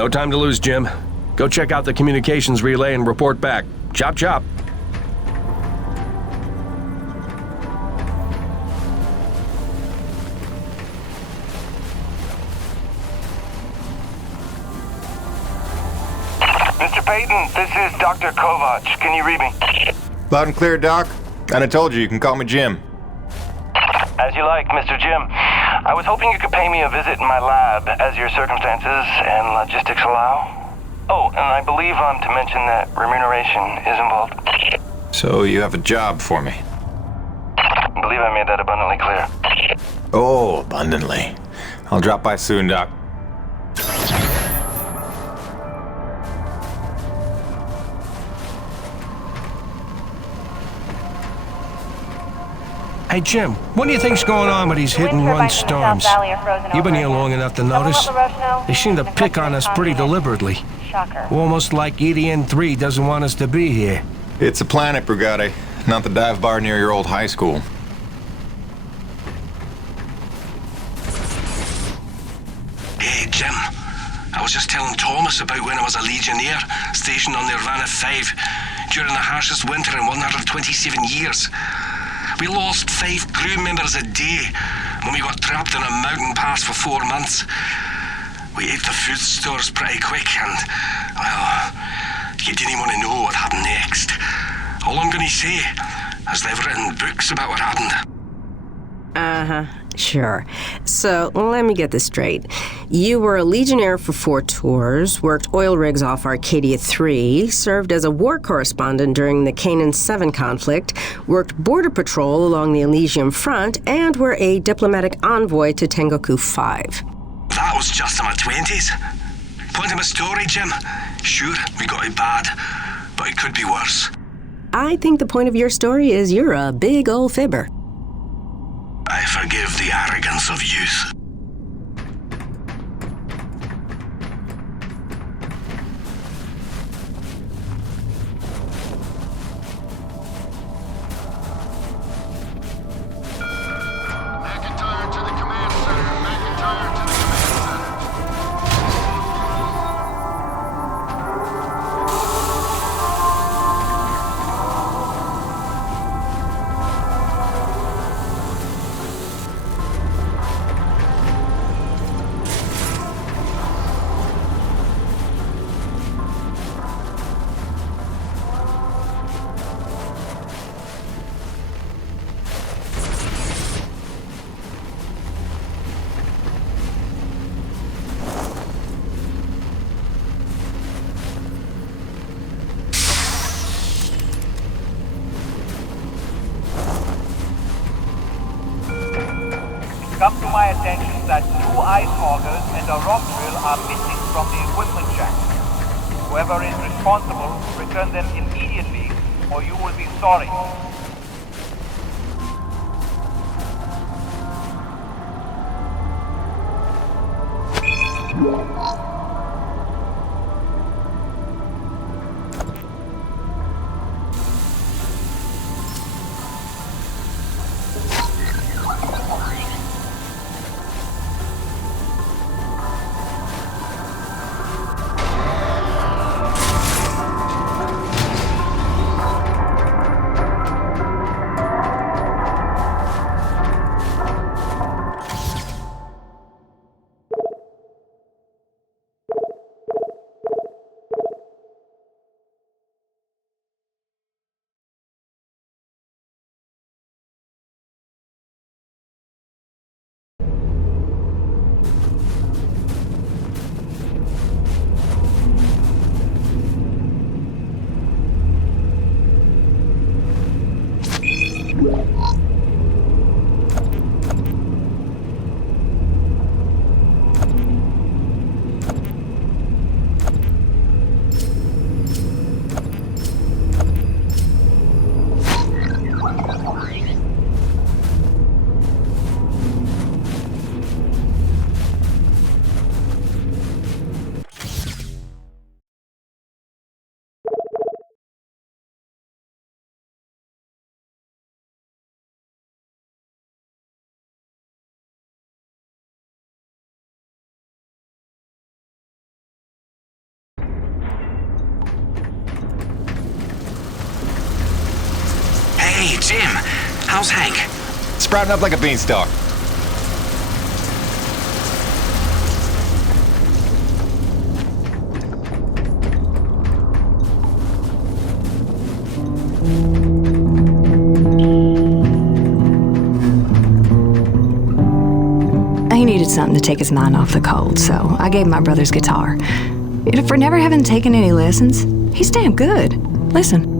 No time to lose, Jim. Go check out the communications relay and report back. Chop chop. Mr. Payton, this is Dr. Kovac. Can you read me? Loud and clear, Doc. And I told you can call me Jim. As you like, Mr. Jim. I was hoping you could pay me a visit in my lab as your circumstances and logistics allow. Oh, and I believe I'm to mention that remuneration is involved. So you have a job for me? I believe I made that abundantly clear. Oh, abundantly. I'll drop by soon, Doc. Hey, Jim, what do you think's going on with these hit-and-run storms? You've been here long enough to notice. They seem to pick on us pretty deliberately. Almost like EDN 3 doesn't want us to be here. It's a planet, Brigade, not the dive bar near your old high school. Hey, Jim. I was just telling Thomas about when I was a Legionnaire, stationed on Nirvana 5, during the harshest winter in 127 years. We lost 5 crew members a day when we got trapped in a mountain pass for 4 months. We ate the food stores pretty quick and, well, you didn't want to know what happened next. All I'm going to say is they've written books about what happened. Sure. So, let me get this straight. You were a Legionnaire for 4 tours, worked oil rigs off Arcadia 3, served as a war correspondent during the Canaan 7 conflict, worked border patrol along the Elysium front, and were a diplomatic envoy to Tengoku 5. That was just in my 20s. Point of my story, Jim. Sure, we got it bad, but it could be worse. I think the point of your story is you're a big old fibber. I forgive the arrogance of youth. Come to my attention that 2 ice augers and a rock drill are missing from the equipment shack. Whoever is responsible, return them immediately or you will be sorry. Hey, Jim. How's Hank? Sprouting up like a beanstalk. He needed something to take his mind off the cold, so I gave him my brother's guitar. For never having taken any lessons, he's damn good. Listen.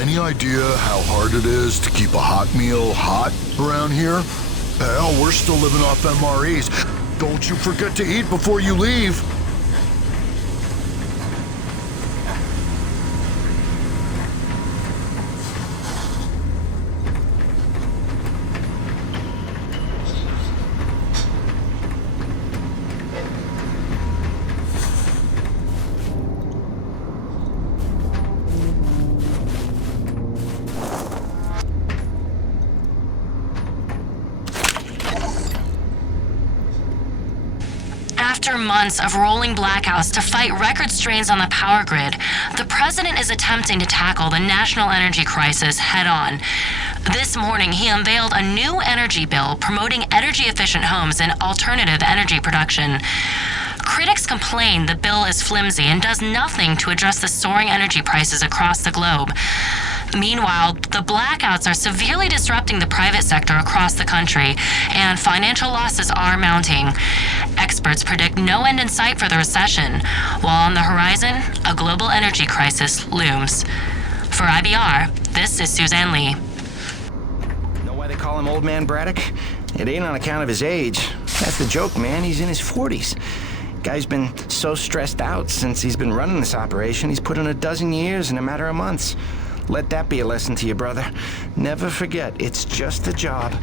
Any idea how hard it is to keep a hot meal hot around here? Hell, we're still living off MREs. Don't you forget to eat before you leave. After months of rolling blackouts to fight record strains on the power grid, the president is attempting to tackle the national energy crisis head-on. This morning, he unveiled a new energy bill promoting energy-efficient homes and alternative energy production. Critics complain the bill is flimsy and does nothing to address the soaring energy prices across the globe. Meanwhile, the blackouts are severely disrupting the private sector across the country, and financial losses are mounting. Experts predict no end in sight for the recession, while on the horizon, a global energy crisis looms. For IBR, this is Suzanne Lee. Know why they call him Old Man Braddock? It ain't on account of his age. That's the joke, man. He's in his 40s. Guy's been so stressed out since he's been running this operation, he's put in 12 years in a matter of months. Let that be a lesson to you, brother. Never forget, it's just a job.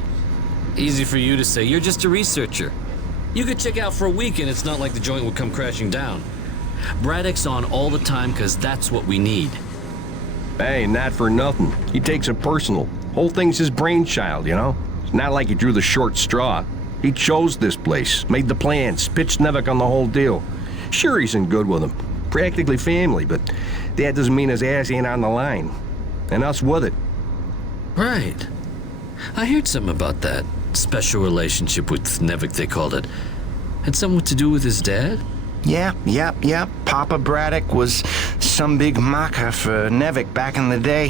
Easy for you to say. You're just a researcher. You could check out for a week and it's not like the joint would come crashing down. Braddock's on all the time because that's what we need. Hey, not for nothing. He takes it personal. Whole thing's his brainchild, you know? It's not like he drew the short straw. He chose this place, made the plans, pitched Nevik on the whole deal. Sure, he's in good with him. Practically family, but that doesn't mean his ass ain't on the line. And us with it. Right. I heard something about that. Special relationship with Nevik, they called it. Had something to do with his dad? Yeah. Papa Braddock was some big macher for Nevik back in the day.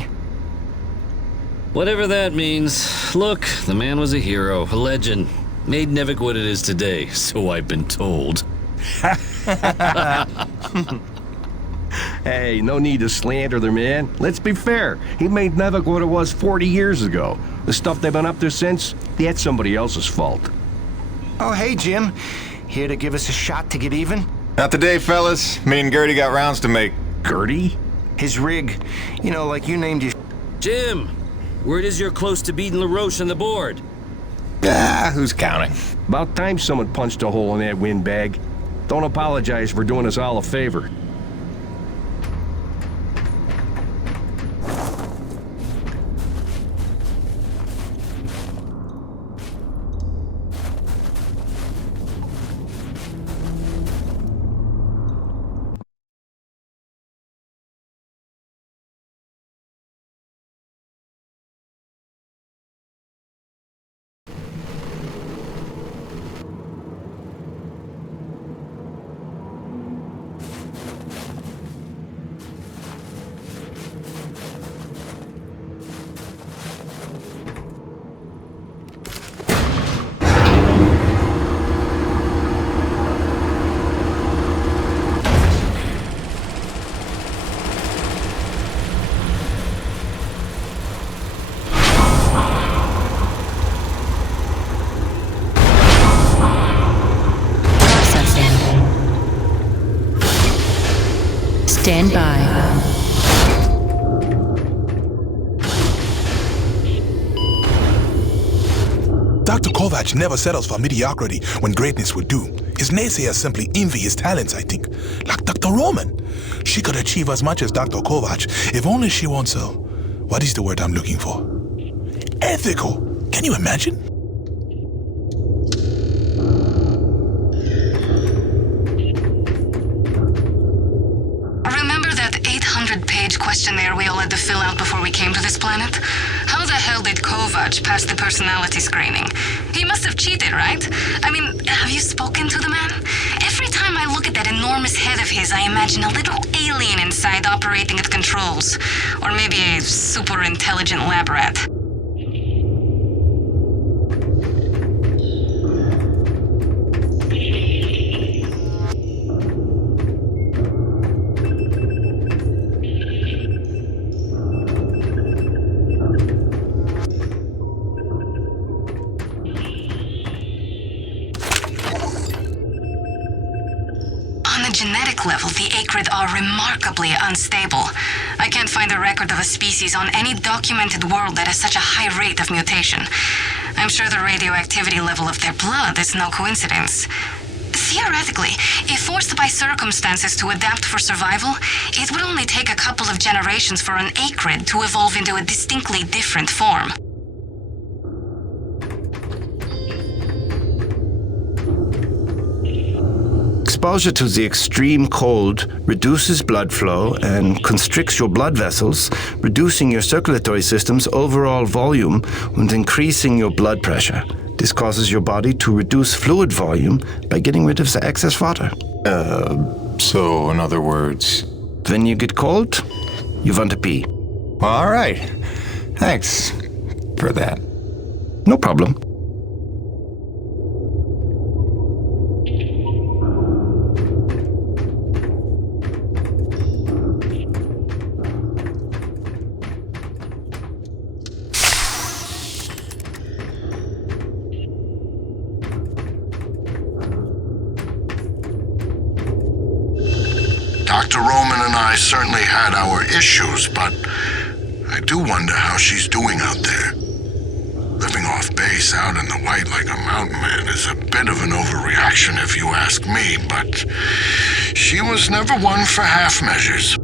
Whatever that means. Look, the man was a hero, a legend. Made Nevik what it is today, so I've been told. Hey, no need to slander the man. Let's be fair. He made Nevik what it was 40 years ago. The stuff they've been up to since, that's somebody else's fault. Oh, hey, Jim. Here to give us a shot to get even? Not today, fellas. Me and Gertie got rounds to make. Gertie? His rig. You know, like you named your... Jim, word is you're close to beating LaRoche on the board. Who's counting? About time someone punched a hole in that windbag. Don't apologize for doing us all a favor. Stand by. Dr. Kovac never settles for mediocrity when greatness would do. His naysayers simply envy his talents, I think. Like Dr. Roman. She could achieve as much as Dr. Kovac if only she wants so. What is the word I'm looking for? Ethical. Can you imagine? Remember that 800-page questionnaire we all had to fill out before we came to this planet? How the hell did Kovac pass the personality screening? He must have cheated, right? I mean, have you spoken to the man? Every time I look at that enormous head of his, I imagine a little alien inside operating at controls. Or maybe a super intelligent lab rat. Level, the acrid are remarkably unstable. I can't find a record of a species on any documented world that has such a high rate of mutation. I'm sure the radioactivity level of their blood is no coincidence. Theoretically, if forced by circumstances to adapt for survival, it would only take a couple of generations for an acrid to evolve into a distinctly different form. Exposure to the extreme cold reduces blood flow and constricts your blood vessels, reducing your circulatory system's overall volume and increasing your blood pressure. This causes your body to reduce fluid volume by getting rid of the excess water. So in other words... When you get cold, you want to pee. All right. Thanks for that. No problem. Dr. Roman and I certainly had our issues, but I do wonder how she's doing out there. Living off base out in the white like a mountain man is a bit of an overreaction if you ask me, but she was never one for half measures.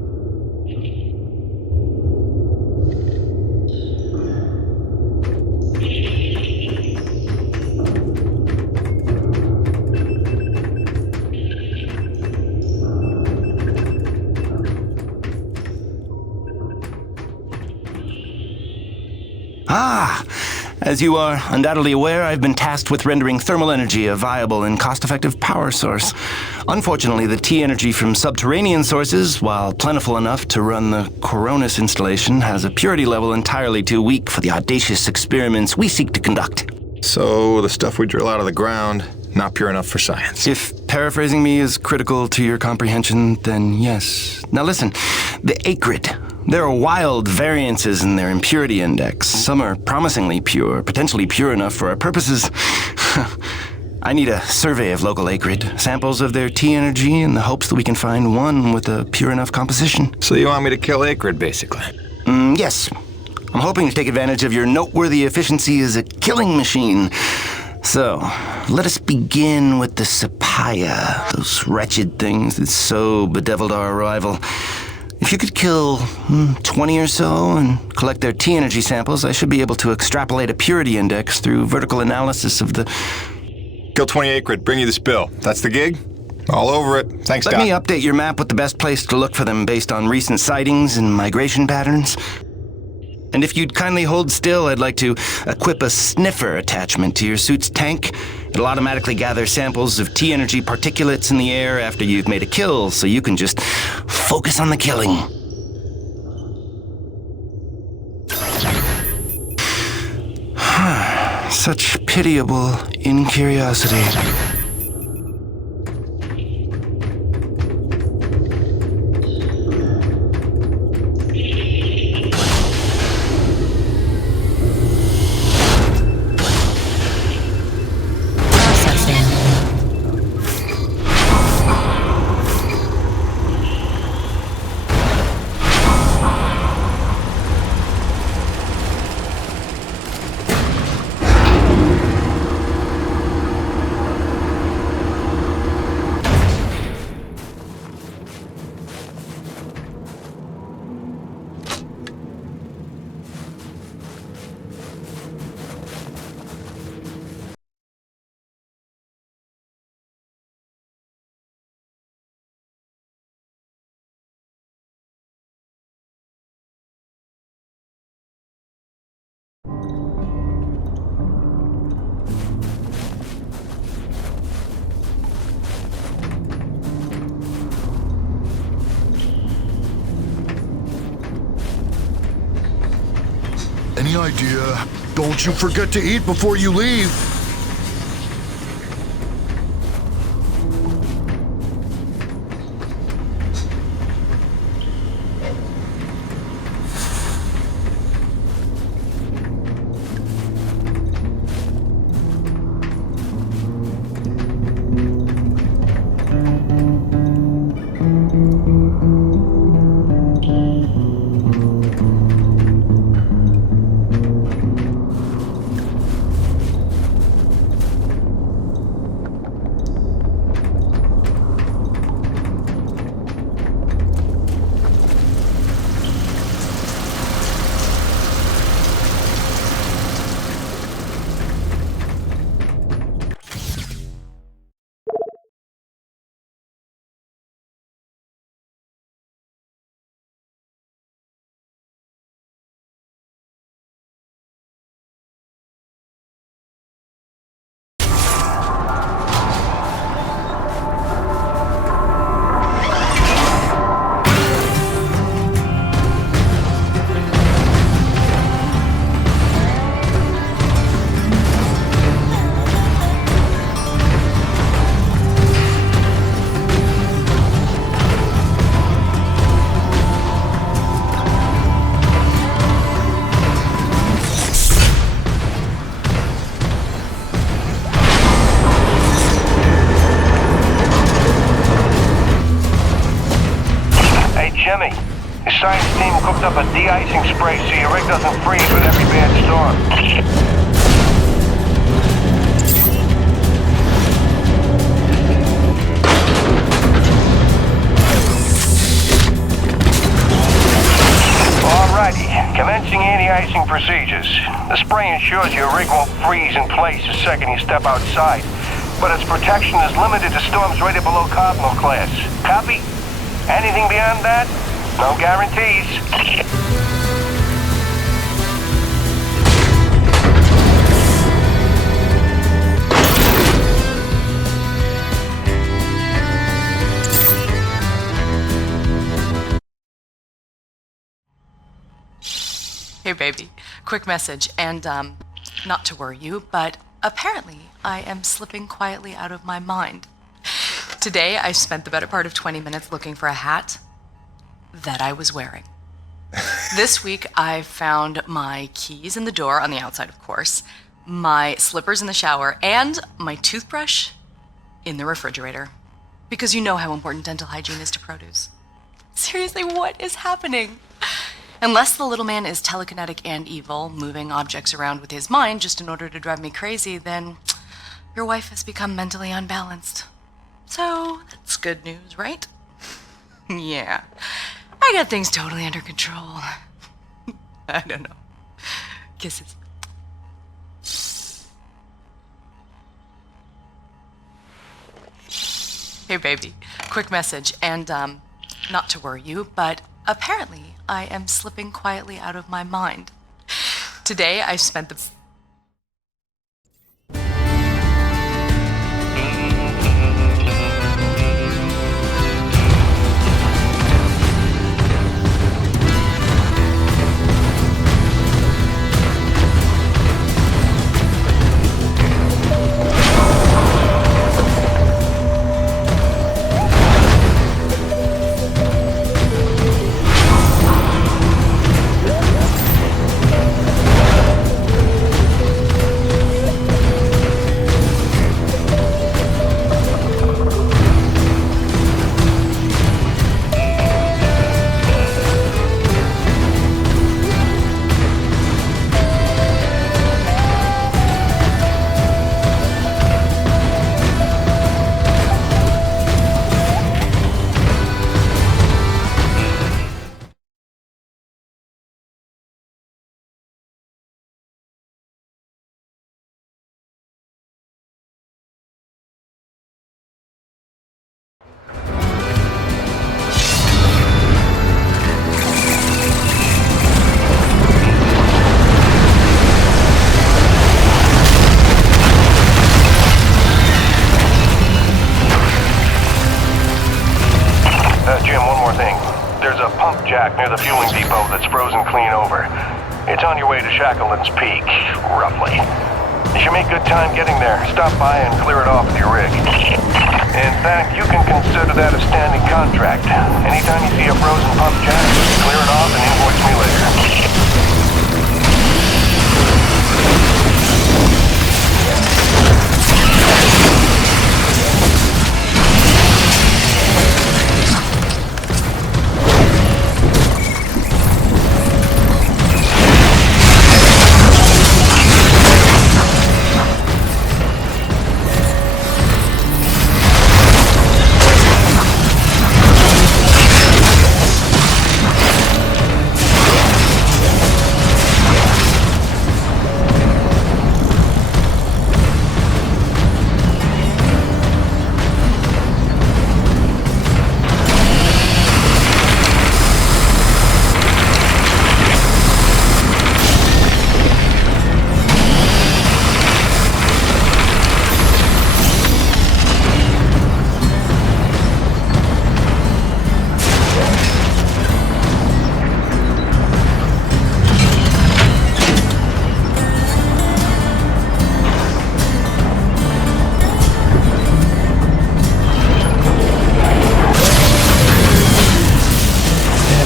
As you are undoubtedly aware, I've been tasked with rendering thermal energy a viable and cost-effective power source. Unfortunately, the T-energy from subterranean sources, while plentiful enough to run the Coronis installation, has a purity level entirely too weak for the audacious experiments we seek to conduct. So the stuff we drill out of the ground, not pure enough for science. If paraphrasing me is critical to your comprehension, then yes. Now listen, the acrid. There are wild variances in their impurity index. Some are promisingly pure, potentially pure enough for our purposes. I need a survey of local acrid, samples of their T-energy in the hopes that we can find one with a pure enough composition. So you want me to kill acrid, basically? Yes. I'm hoping to take advantage of your noteworthy efficiency as a killing machine. So, let us begin with the Sapaya, those wretched things that so bedeviled our arrival. If you could kill 20 or so and collect their T-energy samples, I should be able to extrapolate a purity index through vertical analysis of the... Kill 20 acrid, bring you this bill. That's the gig? All over it. Thanks, Doc. Let me update your map with the best place to look for them based on recent sightings and migration patterns. And if you'd kindly hold still, I'd like to equip a sniffer attachment to your suit's tank. It'll automatically gather samples of T-energy particulates in the air after you've made a kill, so you can just focus on the killing. Such pitiable incuriosity. funny idea. Don't you forget to eat before you leave. Jimmy, the science team cooked up a de-icing spray so your rig doesn't freeze with every bad storm. Alrighty, commencing anti-icing procedures. The spray ensures your rig won't freeze in place the second you step outside, but its protection is limited to storms rated below Cardinal class. Copy? Anything beyond that? No guarantees. Hey baby, quick message, and not to worry you, but apparently I am slipping quietly out of my mind. Today I spent the better part of 20 minutes looking for a hat that I was wearing. This week I found my keys in the door, on the outside of course, my slippers in the shower, and my toothbrush in the refrigerator. Because you know how important dental hygiene is to produce. Seriously, what is happening? Unless the little man is telekinetic and evil, moving objects around with his mind just in order to drive me crazy, then your wife has become mentally unbalanced. So, that's good news, right? Yeah. I got things totally under control. I don't know. Kisses. Hey baby, quick message, and not to worry you, but apparently I am slipping quietly out of my mind. Today I spent the... Jim, one more thing. There's a pump jack near the fueling depot that's frozen clean over. It's on your way to Shackleton's Peak, roughly. You should make good time getting there. Stop by and clear it off with your rig. In fact, you can consider that a standing contract. Anytime you see a frozen pump jack, clear it off and invoice me later.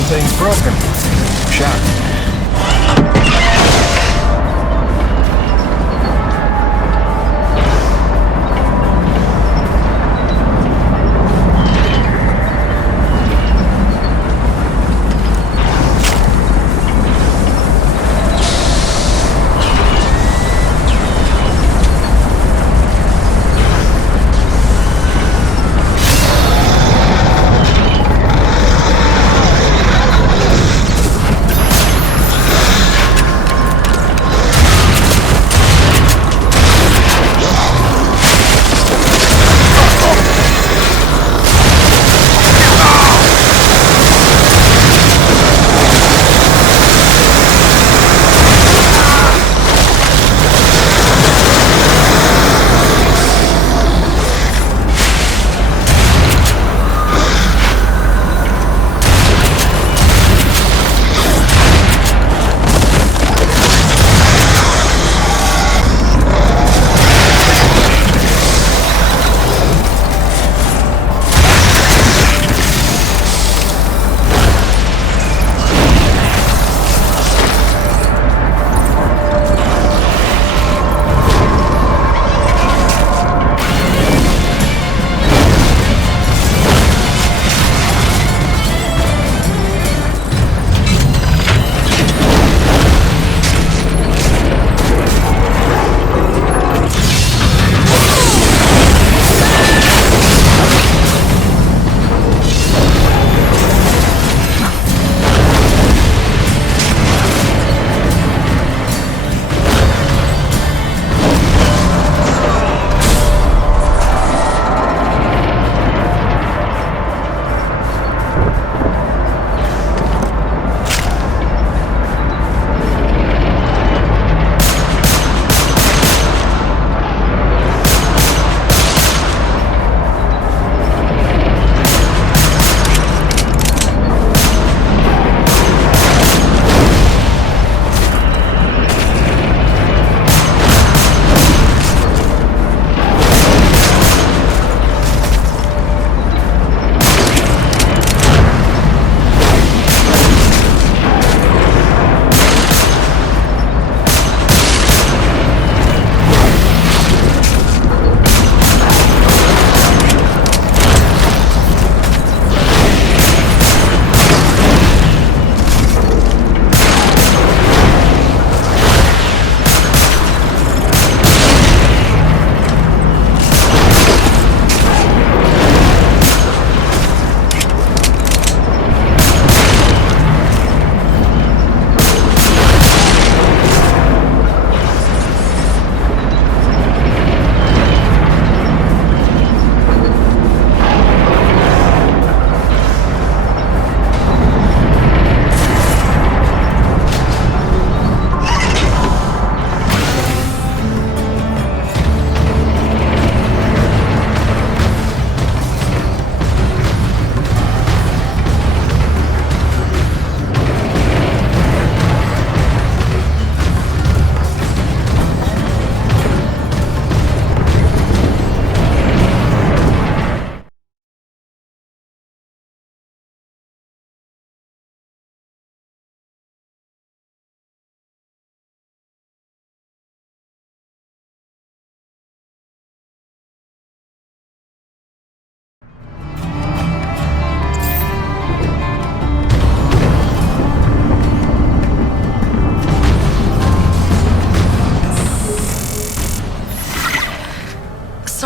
Thing's broken. Shock.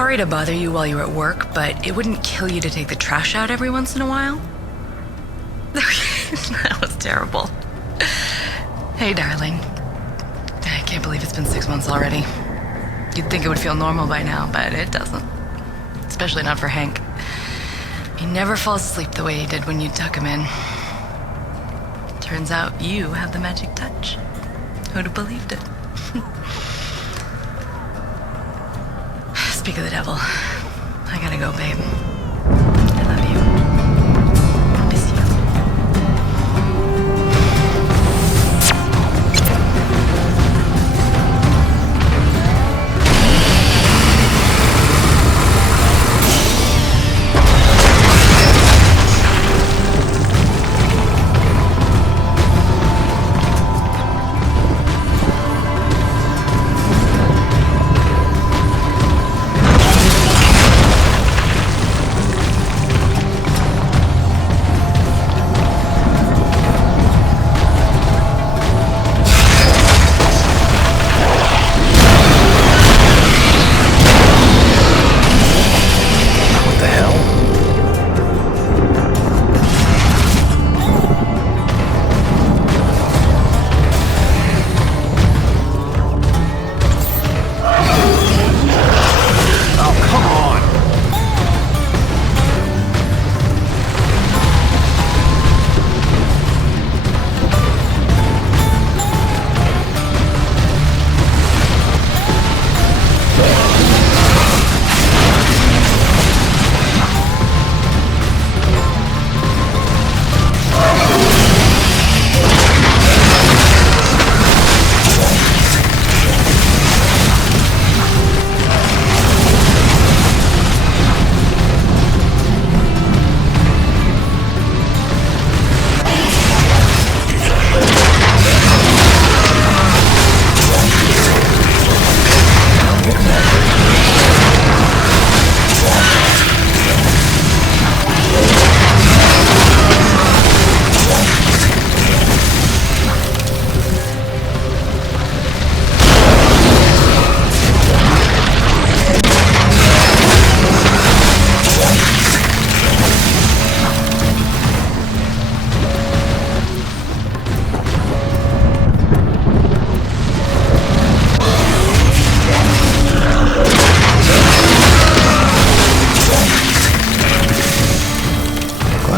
Sorry to bother you while you're at work, but it wouldn't kill you to take the trash out every once in a while? That was terrible. Hey, darling. I can't believe it's been 6 months already. You'd think it would feel normal by now, but it doesn't. Especially not for Hank. He never falls asleep the way he did when you tuck him in. Turns out you have the magic touch. Who'd have believed it? Speak of the devil. I gotta go, babe. I love you. Miss you.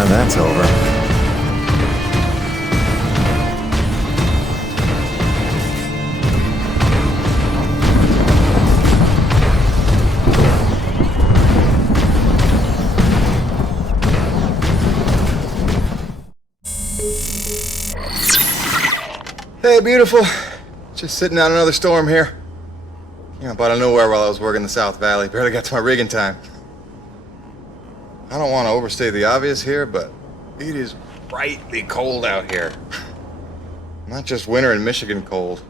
That's over. Hey, beautiful. Just sitting out another storm here. Came up out of nowhere while I was working the South Valley. Barely got to my rig in time. I don't want to overstate the obvious here, but it is frightfully cold out here. Not just winter in Michigan cold.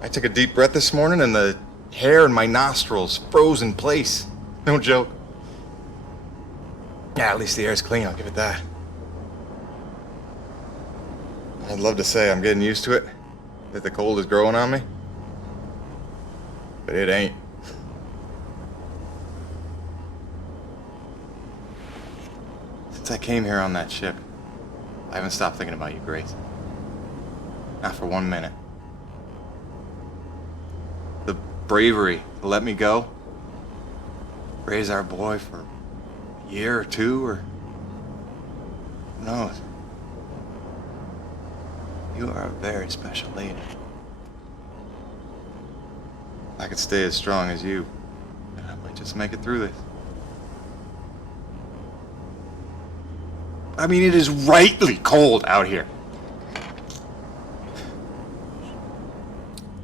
I took a deep breath this morning and the hair in my nostrils froze in place. No joke. Yeah, at least the air's clean, I'll give it that. I'd love to say I'm getting used to it, that the cold is growing on me, but it ain't. Since I came here on that ship, I haven't stopped thinking about you, Grace. Not for 1 minute. The bravery to let me go, raise our boy for a year or two, or who knows. You are a very special lady. If I could stay as strong as you, I might just make it through this. I mean, it is rightly cold out here.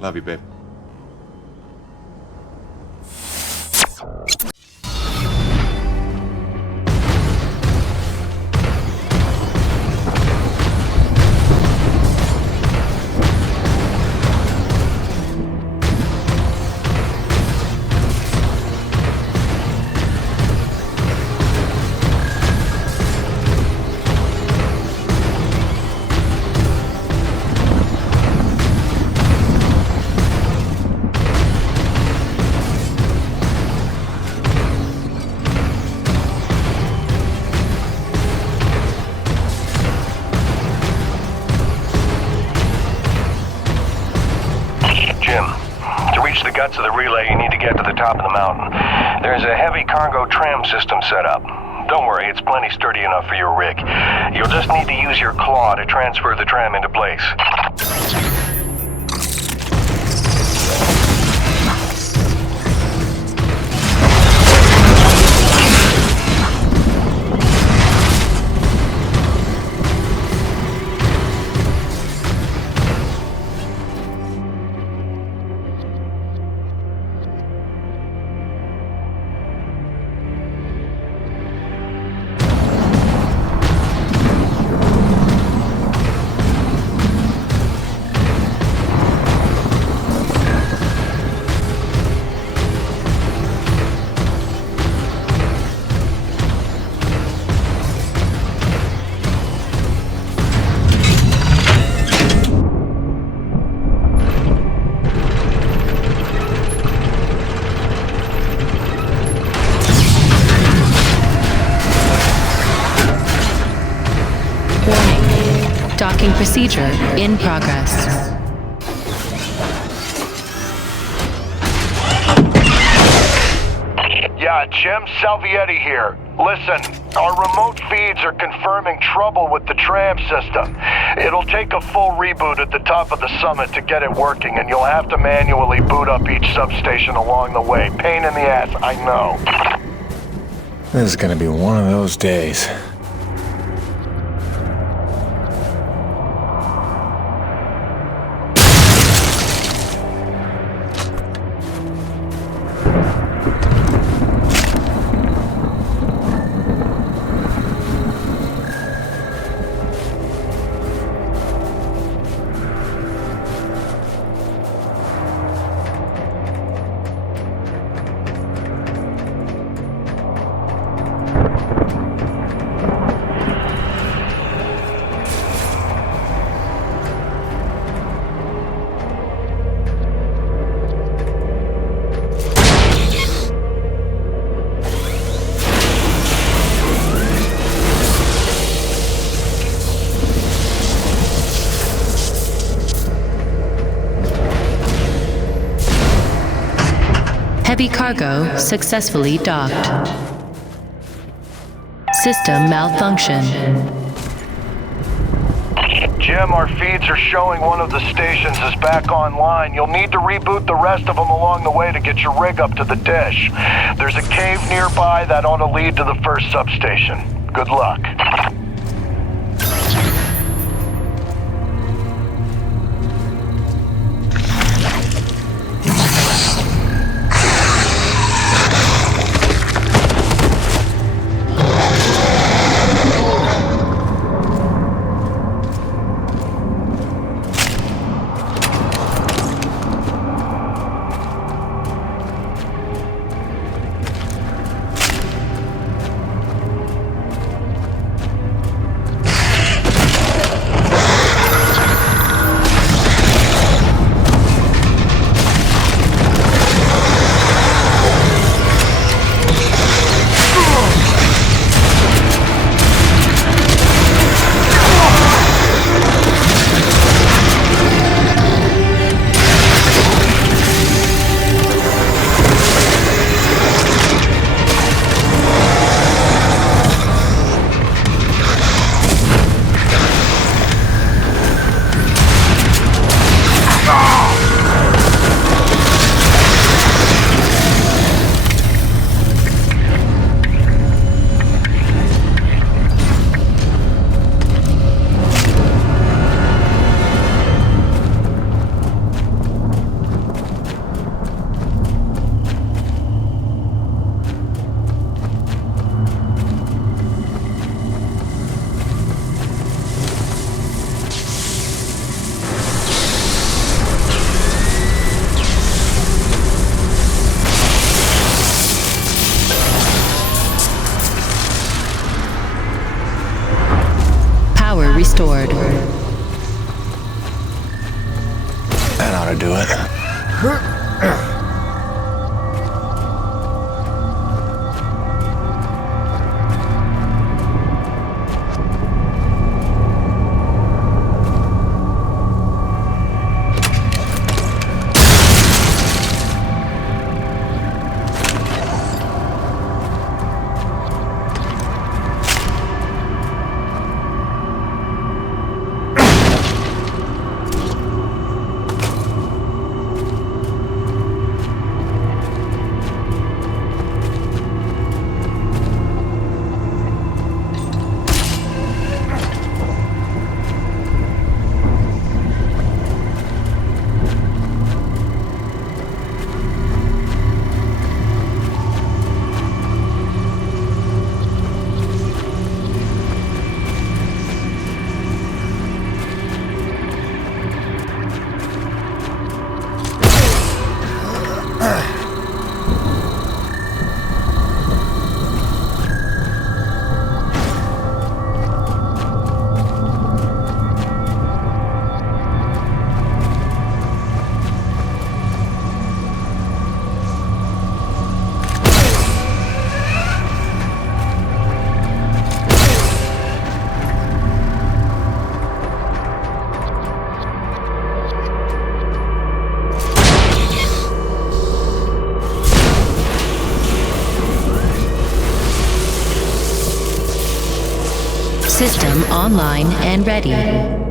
Love you, babe. Jim. To reach the guts of the relay, you need to get to the top of the mountain. There's a heavy cargo tram system set up. Don't worry, it's plenty sturdy enough for your rig. You'll just need to use your claw to transfer the tram into place. Docking procedure in progress. Yeah, Jim Salvietti here. Listen, our remote feeds are confirming trouble with the tram system. It'll take a full reboot at the top of the summit to get it working, and you'll have to manually boot up each substation along the way. Pain in the ass, I know. This is gonna be one of those days. Heavy cargo successfully docked. System malfunction. Jim, our feeds are showing one of the stations is back online. You'll need to reboot the rest of them along the way to get your rig up to the dish. There's a cave nearby that ought to lead to the first substation. Good luck. Restored. That ought to do it. System online and ready.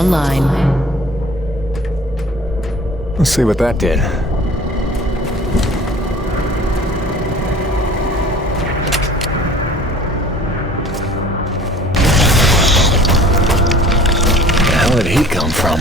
online. Let's see what that did. Where did he come from?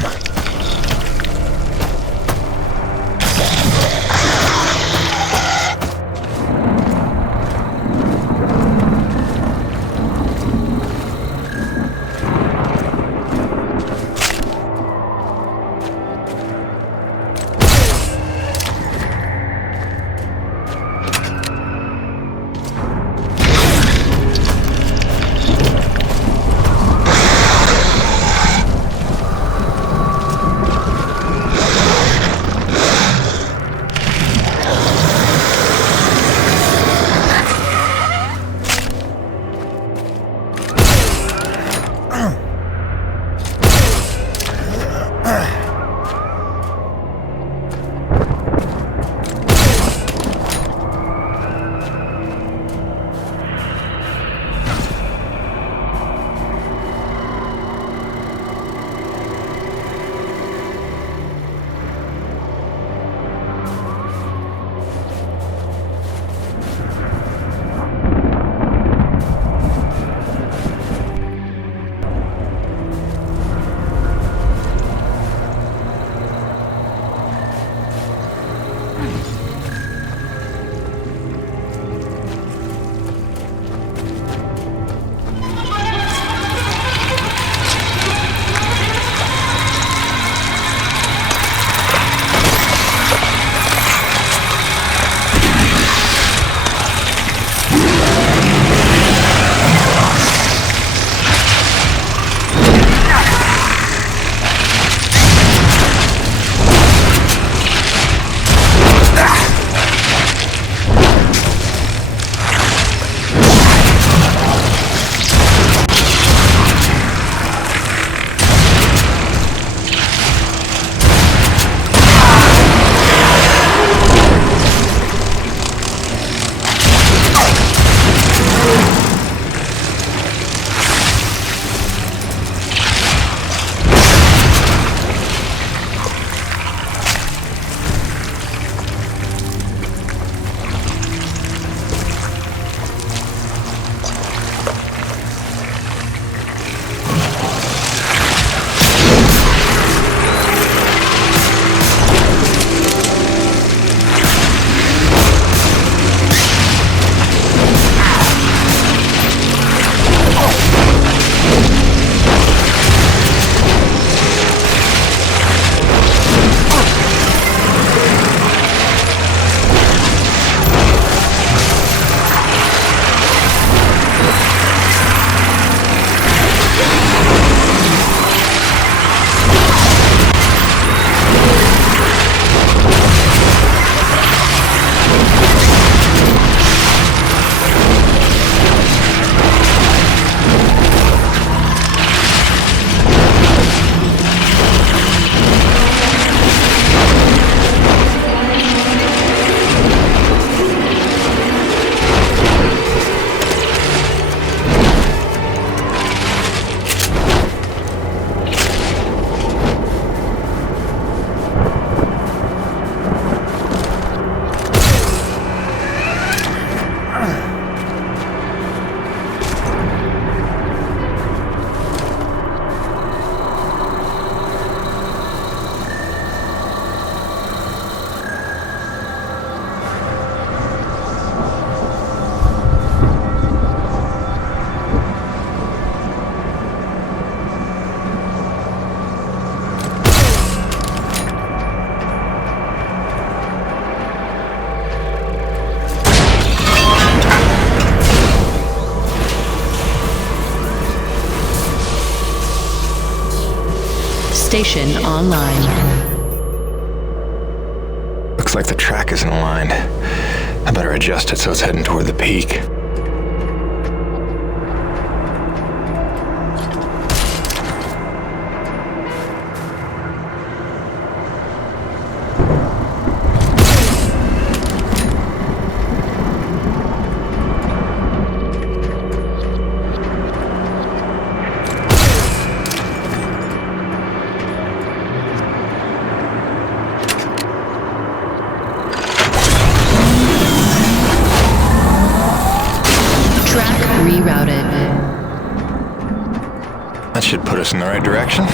Station online. Looks like the track isn't aligned. I better adjust it so it's heading toward the peak. put us in the right direction.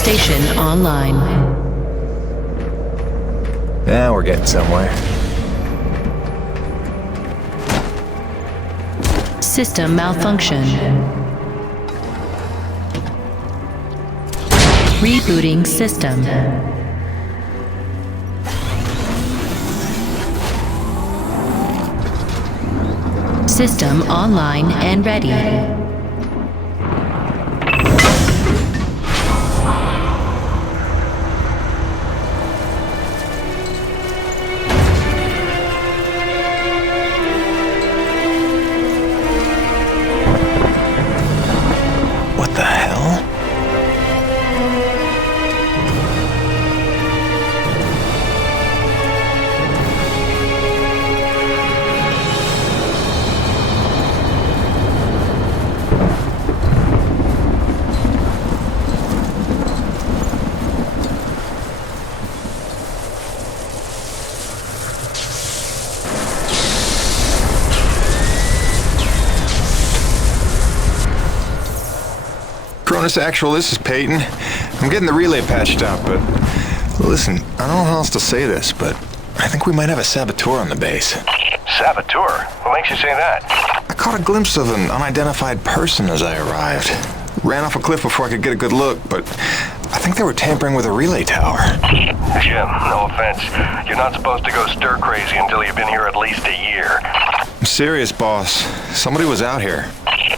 Station online. Now we're getting somewhere. System malfunction. Rebooting system. System online and ready. What the hell? Cronus Actual, this is Peyton. I'm getting the relay patched up, but listen, I don't know how else to say this, but I think we might have a saboteur on the base. Saboteur? What makes you say that? I caught a glimpse of an unidentified person as I arrived. Ran off a cliff before I could get a good look, but I think they were tampering with a relay tower. Jim, no offense. You're not supposed to go stir crazy until you've been here at least a year. I'm serious, boss. Somebody was out here.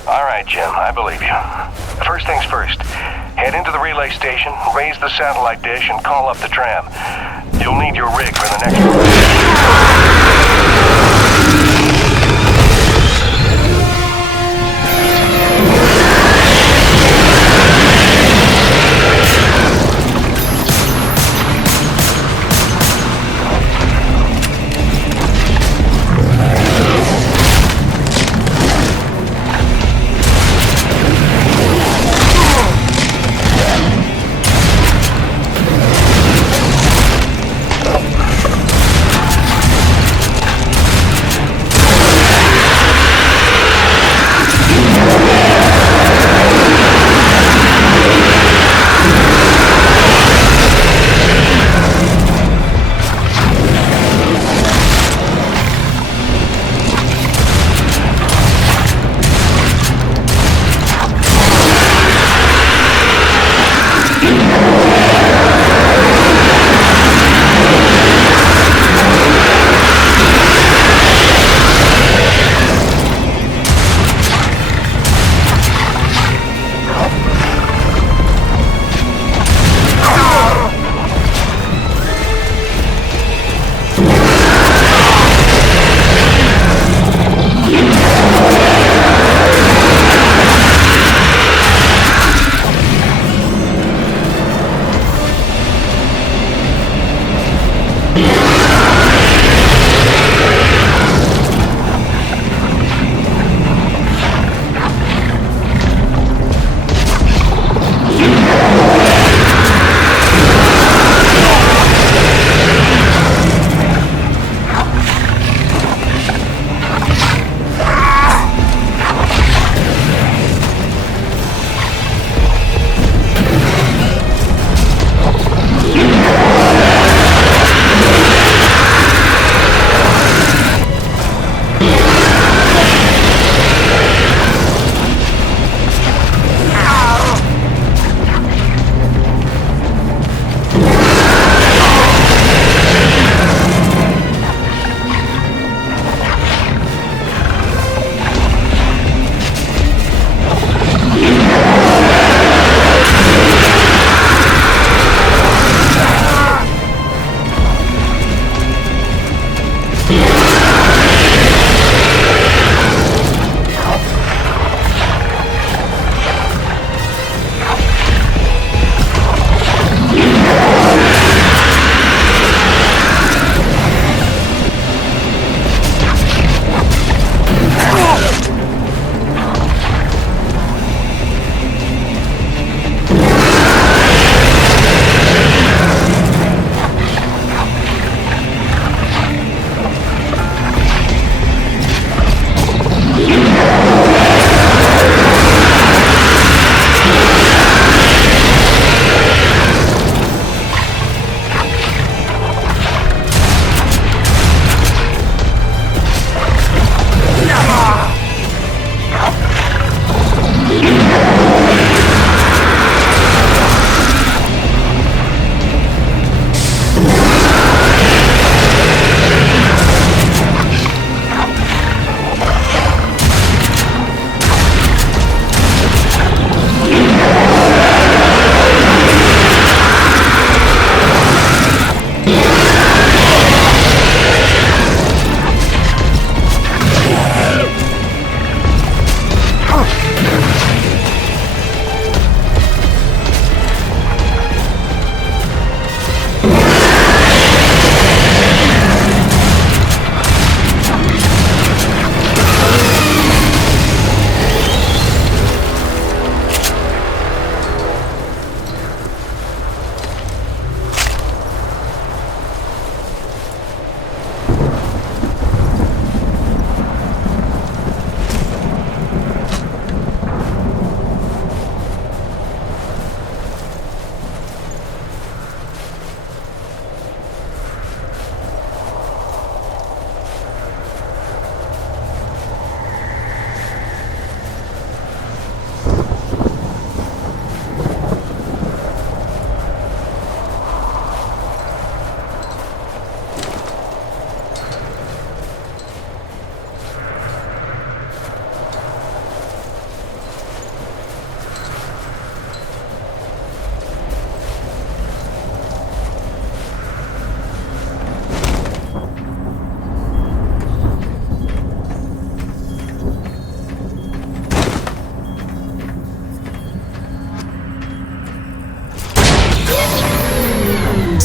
All right, Jim, I believe you. First things first, head into the relay station, raise the satellite dish, and call up the tram. You'll need your rig for the next...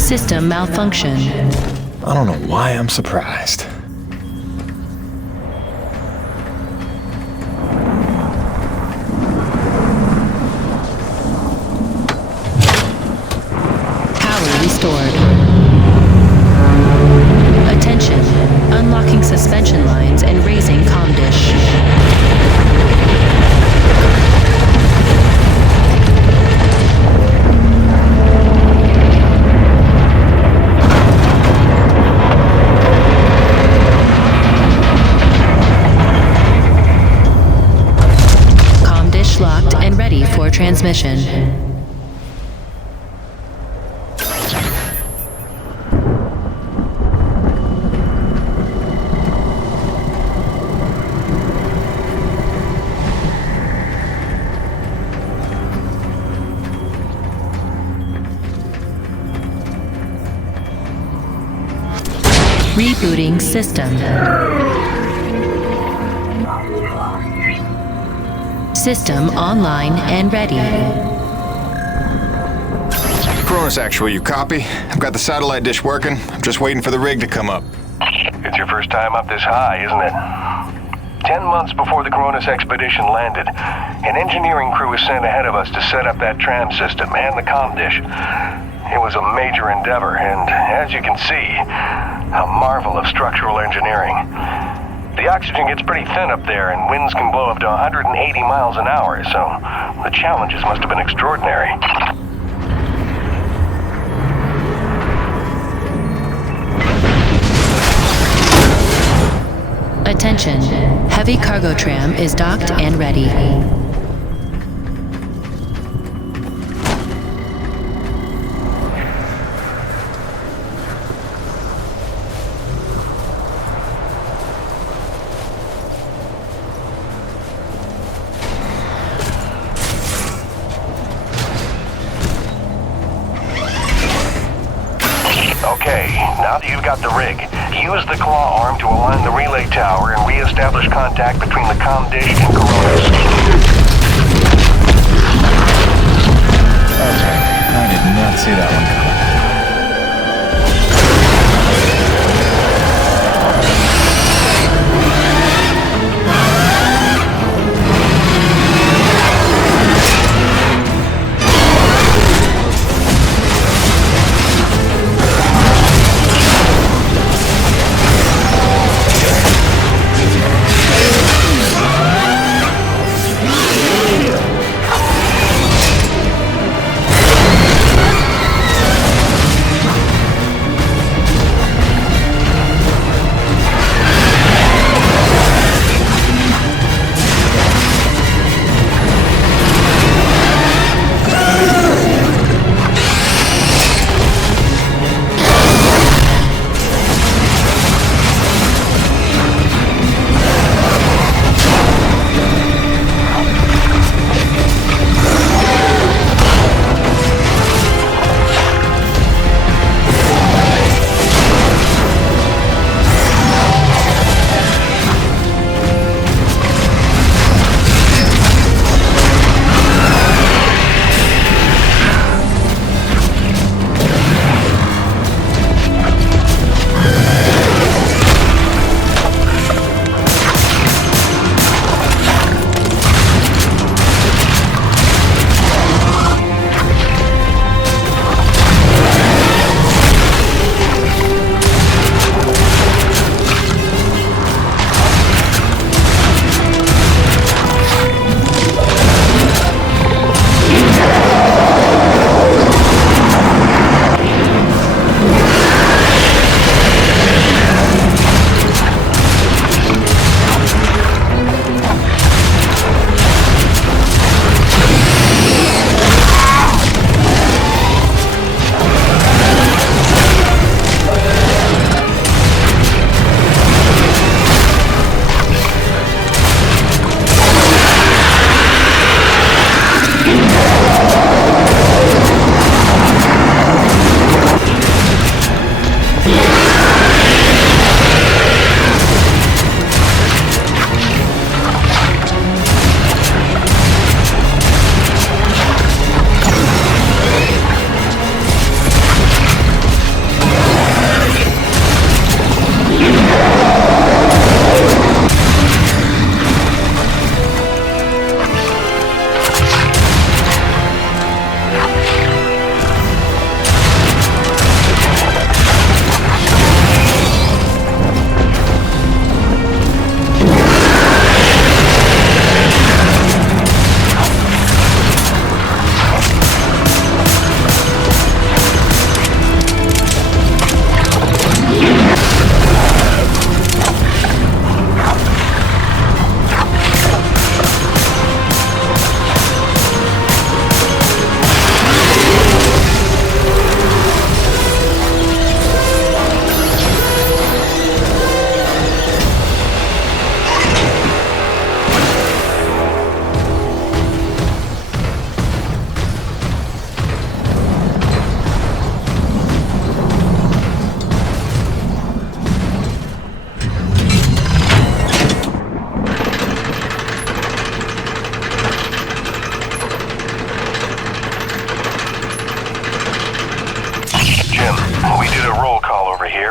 System malfunction. I don't know why I'm surprised. Power restored. Attention. Unlocking suspension lines and raising comm dish. Locked and ready for transmission. Rebooting system. System online and ready. Cronus Actual, you copy? I've got the satellite dish working. I'm just waiting for the rig to come up. It's your first time up this high, isn't it? 10 months before the Cronus expedition landed, an engineering crew was sent ahead of us to set up that tram system and the comm dish. It was a major endeavor, and as you can see, a marvel of structural engineering. The oxygen gets pretty thin up there, and winds can blow up to 180 miles an hour, so the challenges must have been extraordinary. Attention. Heavy cargo tram is docked and ready. Okay, now that you've got the rig, use the claw arm to align the relay tower and re-establish contact between the comm dish and Cronus. Okay, I did not see that one coming.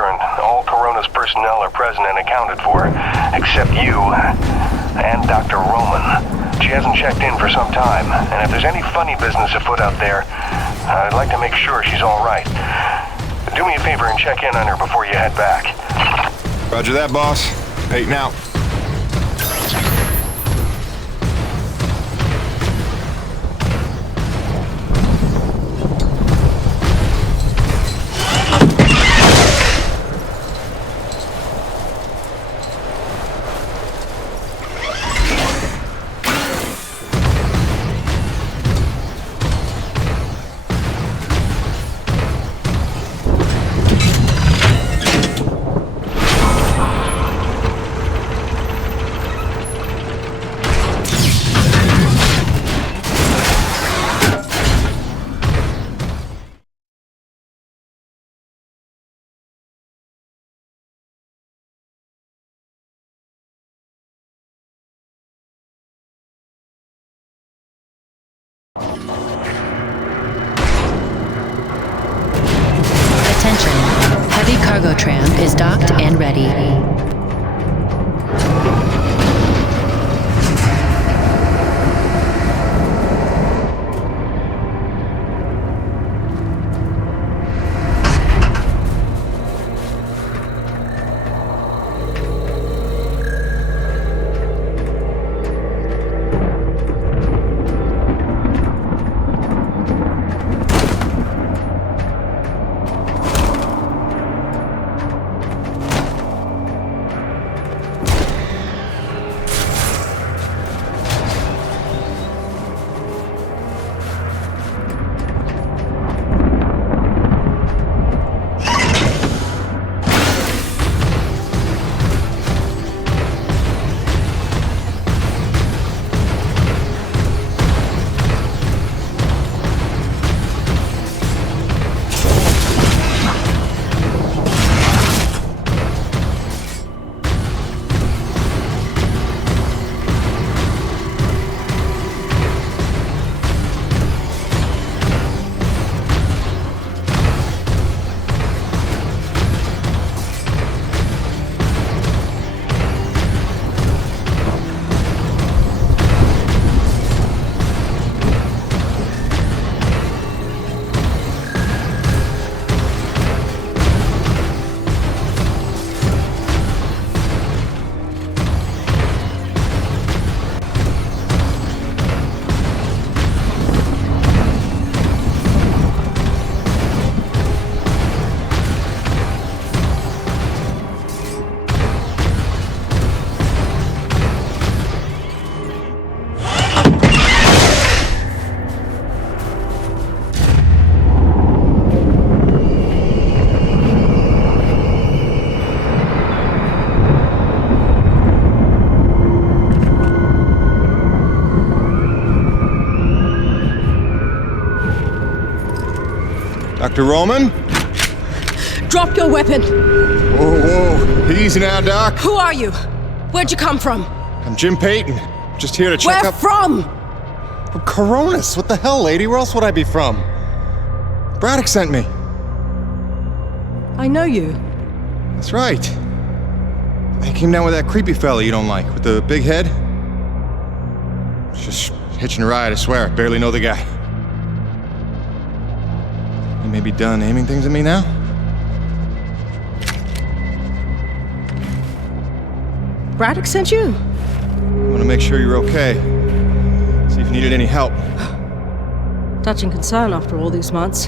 concerned. All Corona's personnel are present and accounted for, except you and Dr. Roman. She hasn't checked in for some time, and if there's any funny business afoot out there, I'd like to make sure she's all right. Do me a favor and check in on her before you head back. Roger that, boss. Peyton out. Attention. Heavy cargo tram is docked and ready. Dr. Roman? Drop your weapon! Whoa, whoa. Easy now, Doc. Who are you? Where'd you come from? I'm Jim Peyton. Just here to check Where from? From Coronas. What the hell, lady? Where else would I be from? Braddock sent me. I know you. That's right. I came down with that creepy fella you don't like, with the big head. Just hitching a ride, I swear. Barely know the guy. You may be done aiming things at me now? Braddock sent you? I want to make sure you're okay. See if you needed any help. Touching concern after all these months.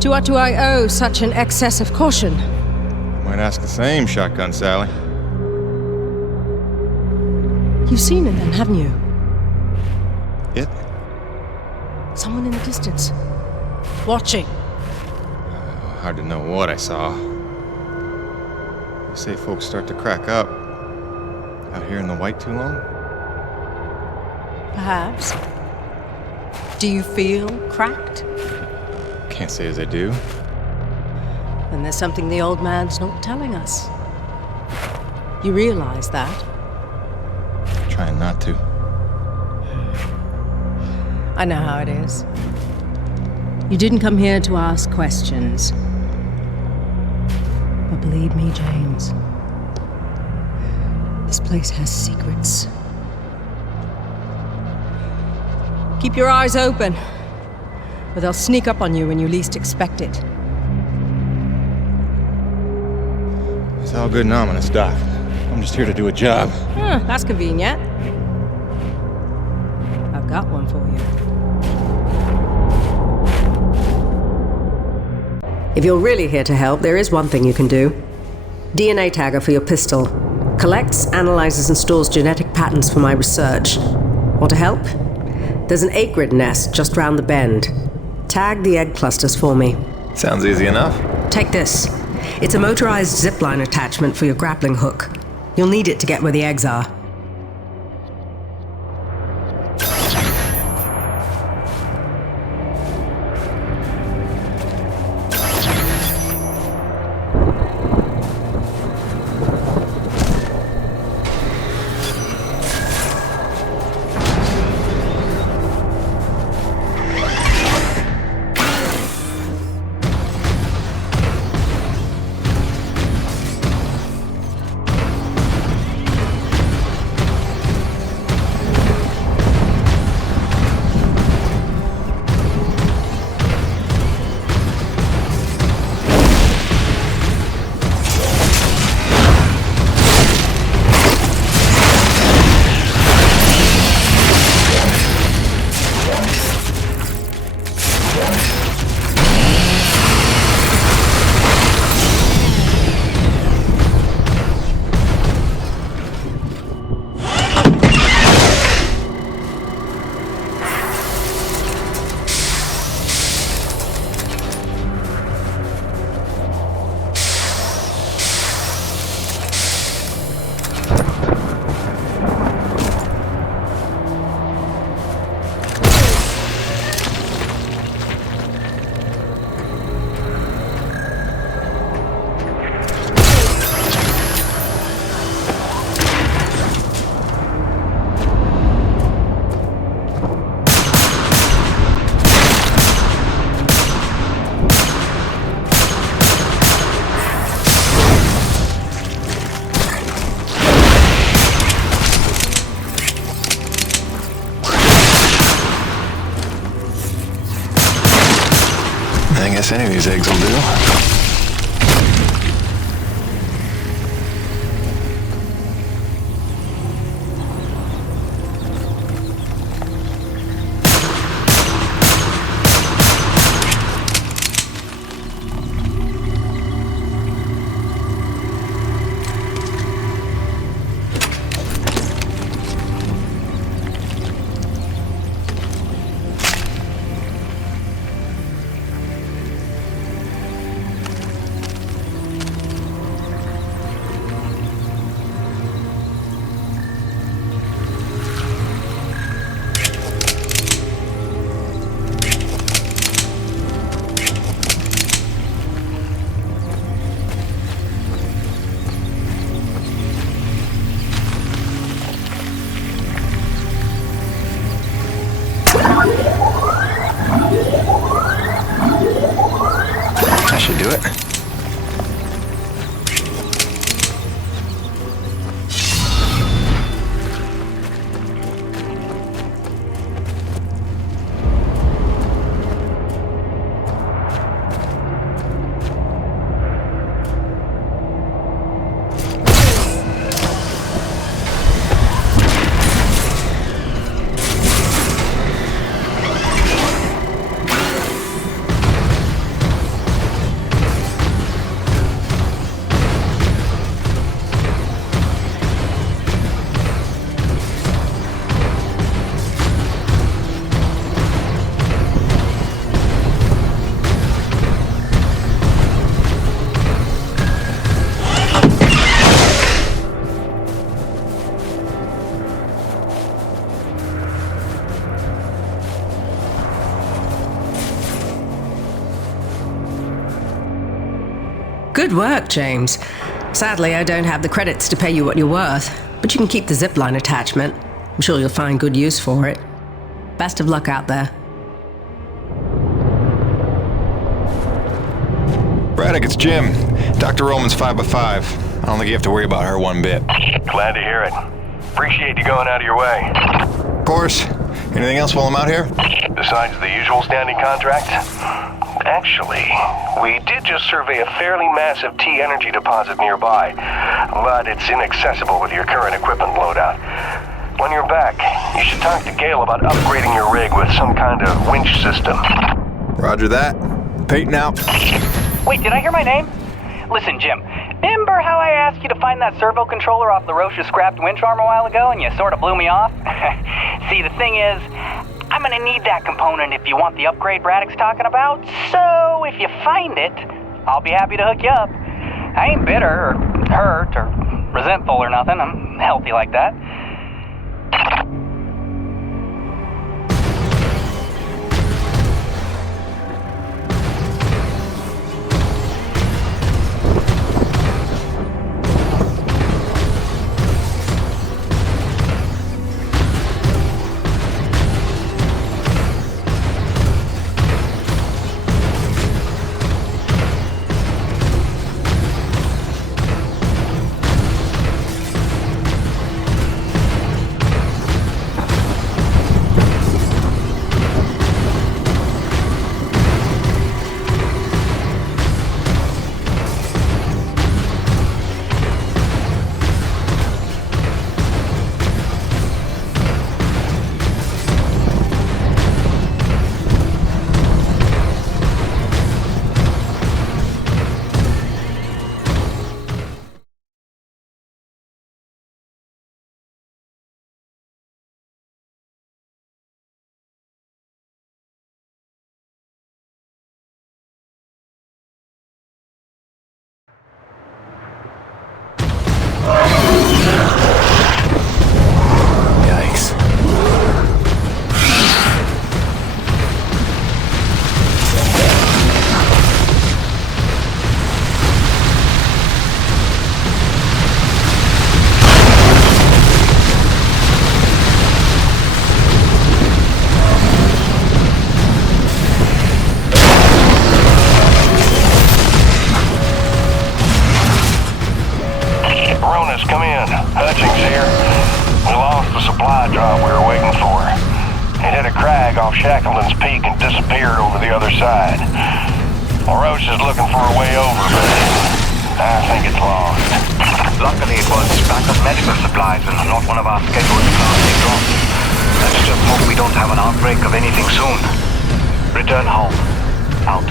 To what do I owe such an excess of caution? Might ask the same, Shotgun Sally. You've seen it then, haven't you? It? Someone in the distance. Watching. Hard to know what I saw. You say folks start to crack up. Out here in the white too long? Perhaps. Do you feel cracked? Can't say as I do. Then there's something the old man's not telling us. You realize that? Trying not to. I know how it is. You didn't come here to ask questions. But believe me, James, this place has secrets. Keep your eyes open, or they'll sneak up on you when you least expect it. It's all good and ominous, Doc. I'm just here to do a job. That's convenient. I've got one for you. If you're really here to help, there is one thing you can do. DNA tagger for your pistol. Collects, analyzes, and stores genetic patterns for my research. Want to help? There's an 8-grid nest just round the bend. Tag the egg clusters for me. Sounds easy enough. Take this. It's a motorized zipline attachment for your grappling hook. You'll need it to get where the eggs are. I guess any of these eggs will do. That should do it. Good work, James. Sadly, I don't have the credits to pay you what you're worth, but you can keep the zipline attachment. I'm sure you'll find good use for it. Best of luck out there. Braddock, it's Jim. Dr. Roman's 5x5. I don't think you have to worry about her one bit. Glad to hear it. Appreciate you going out of your way. Of course. Anything else while I'm out here? Besides the usual standing contract? Actually, we did just survey a fairly massive T-energy deposit nearby, but it's inaccessible with your current equipment loadout. When you're back, you should talk to Gale about upgrading your rig with some kind of winch system. Roger that. Peyton out. Wait, did I hear my name? Listen, Jim, remember how I asked you to find that servo controller off the Roche's scrapped winch arm a while ago and you sort of blew me off? See, the thing is, I'm gonna need that component if you want the upgrade Braddock's talking about, so if you find it, I'll be happy to hook you up. I ain't bitter or hurt or resentful or nothing. I'm healthy like that. Shackleton's Peak and disappeared over the other side. Roche is looking for a way over, but I think it's lost. Luckily, it was backup medical supplies and not one of our scheduled plastic drops. Let's just hope we don't have an outbreak of anything soon. Return home. Out.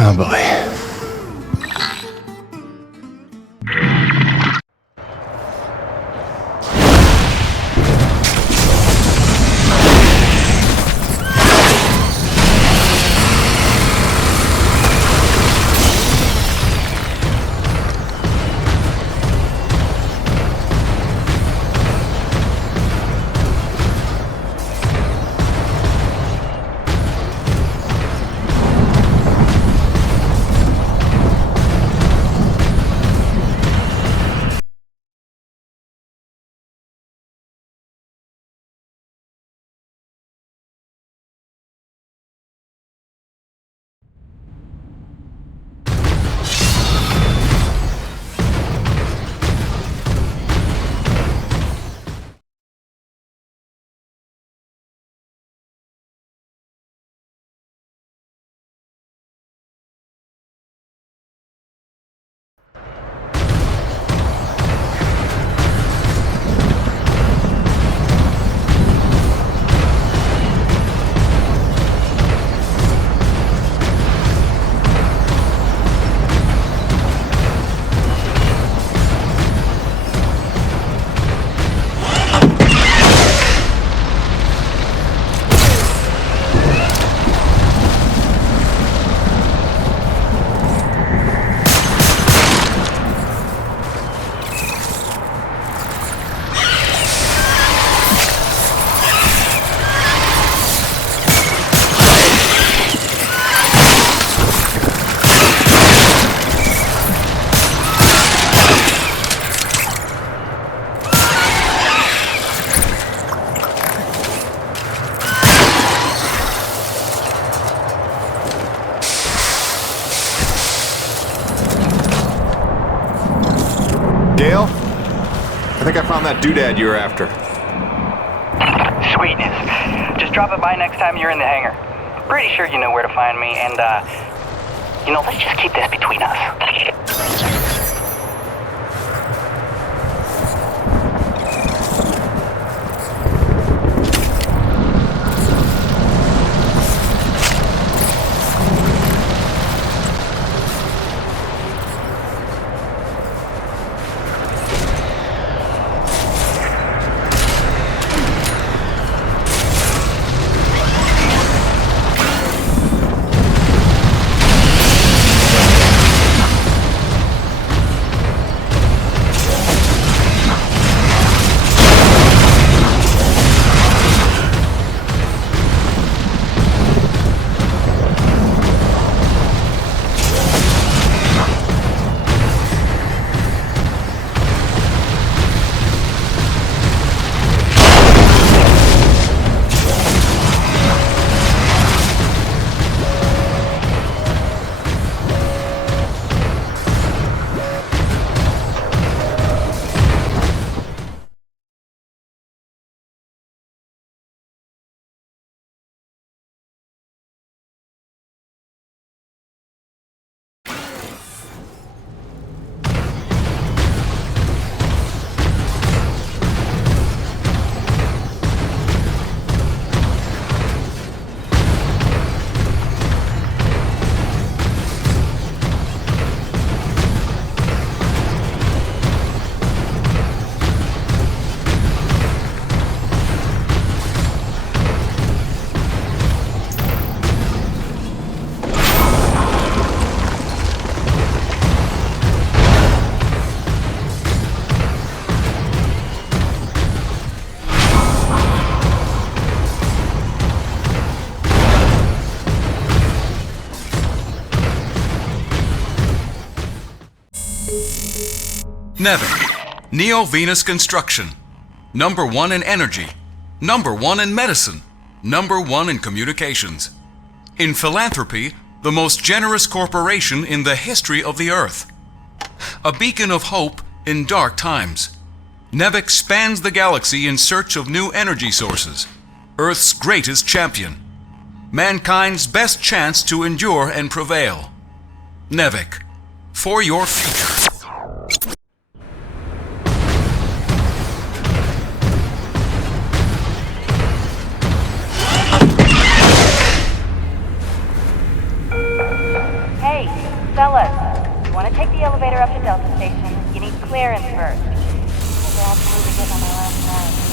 Oh boy. found that doodad you were after. Sweetness. Just drop it by next time you're in the hangar. Pretty sure you know where to find me, and, let's just keep this between us. Nevik, Neo-Venus construction. Number 1 in energy. Number 1 in medicine. Number 1 in communications. In philanthropy, the most generous corporation in the history of the Earth. A beacon of hope in dark times. Nevik spans the galaxy in search of new energy sources. Earth's greatest champion. Mankind's best chance to endure and prevail. Nevik, for your future. Hey, fellas, want to take the elevator up to Delta Station? You need clearance first. Because I absolutely getting on my last ride.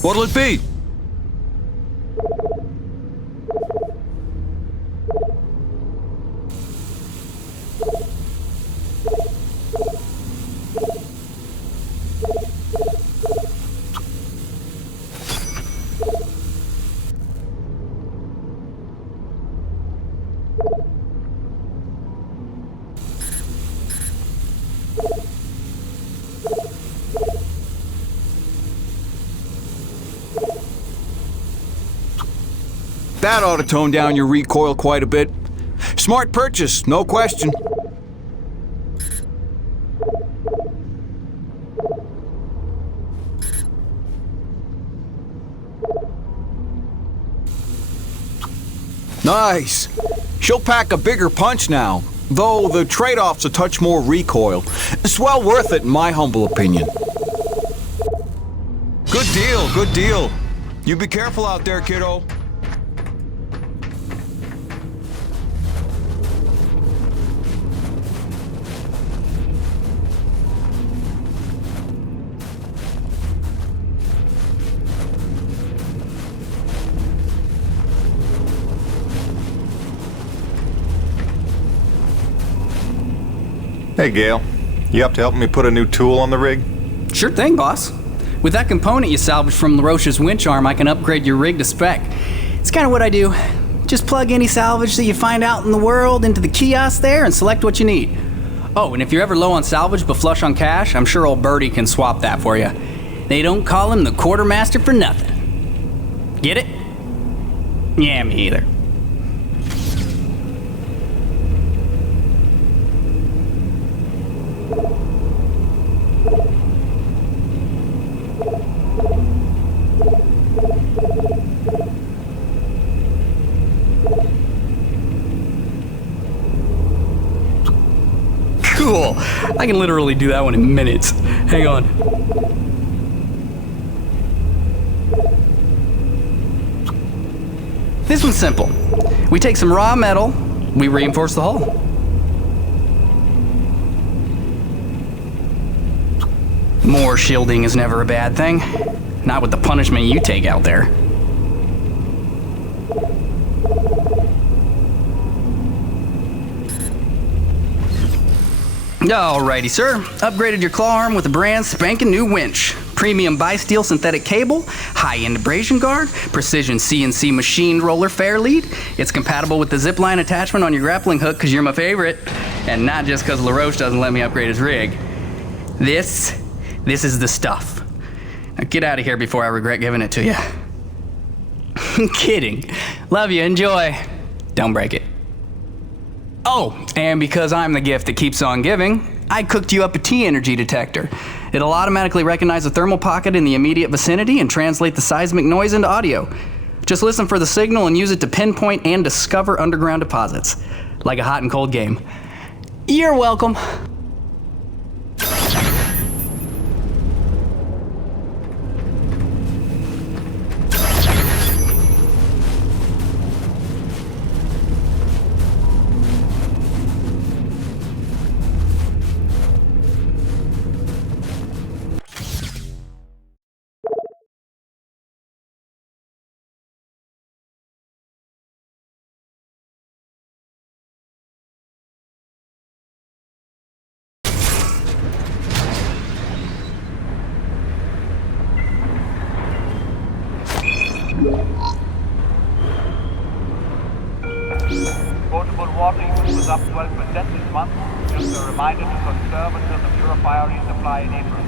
What'll it be? That ought to tone down your recoil quite a bit. Smart purchase, no question. Nice. She'll pack a bigger punch now, though the trade-off's a touch more recoil. It's well worth it in my humble opinion. Good deal, good deal. You be careful out there, kiddo. Hey, Gail. You up to helping me put a new tool on the rig? Sure thing, boss. With that component you salvaged from LaRoche's winch arm, I can upgrade your rig to spec. It's kind of what I do. Just plug any salvage that you find out in the world into the kiosk there and select what you need. Oh, and if you're ever low on salvage but flush on cash, I'm sure old Birdie can swap that for you. They don't call him the quartermaster for nothing. Get it? Yeah, me either. Cool. I can literally do that one in minutes. Hang on. This one's simple. We take some raw metal, we reinforce the hull. More shielding is never a bad thing. Not with the punishment you take out there. Alrighty, sir. Upgraded your claw arm with a brand spanking new winch. Premium bi-steel synthetic cable, high-end abrasion guard, precision CNC machined roller fair lead. It's compatible with the zipline attachment on your grappling hook because you're my favorite. And not just because LaRoche doesn't let me upgrade his rig. This is the stuff. Now get out of here before I regret giving it to you. Kidding. Love you, enjoy. Don't break it. Oh, and because I'm the gift that keeps on giving, I cooked you up a T-energy detector. It'll automatically recognize a thermal pocket in the immediate vicinity and translate the seismic noise into audio. Just listen for the signal and use it to pinpoint and discover underground deposits. Like a hot and cold game. You're welcome. Potable water use was up 12% this month. Just a reminder to conserve until the purifier resupply in April.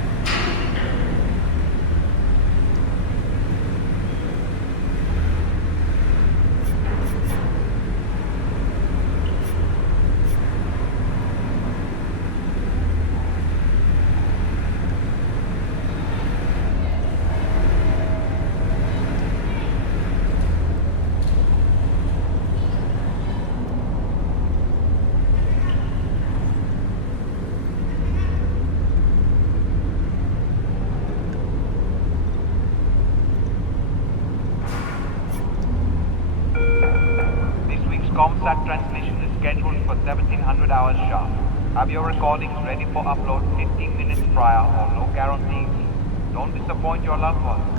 ComSat transmission is scheduled for 1700 hours sharp. Have your recordings ready for upload 15 minutes prior or no guarantees. Don't disappoint your loved ones.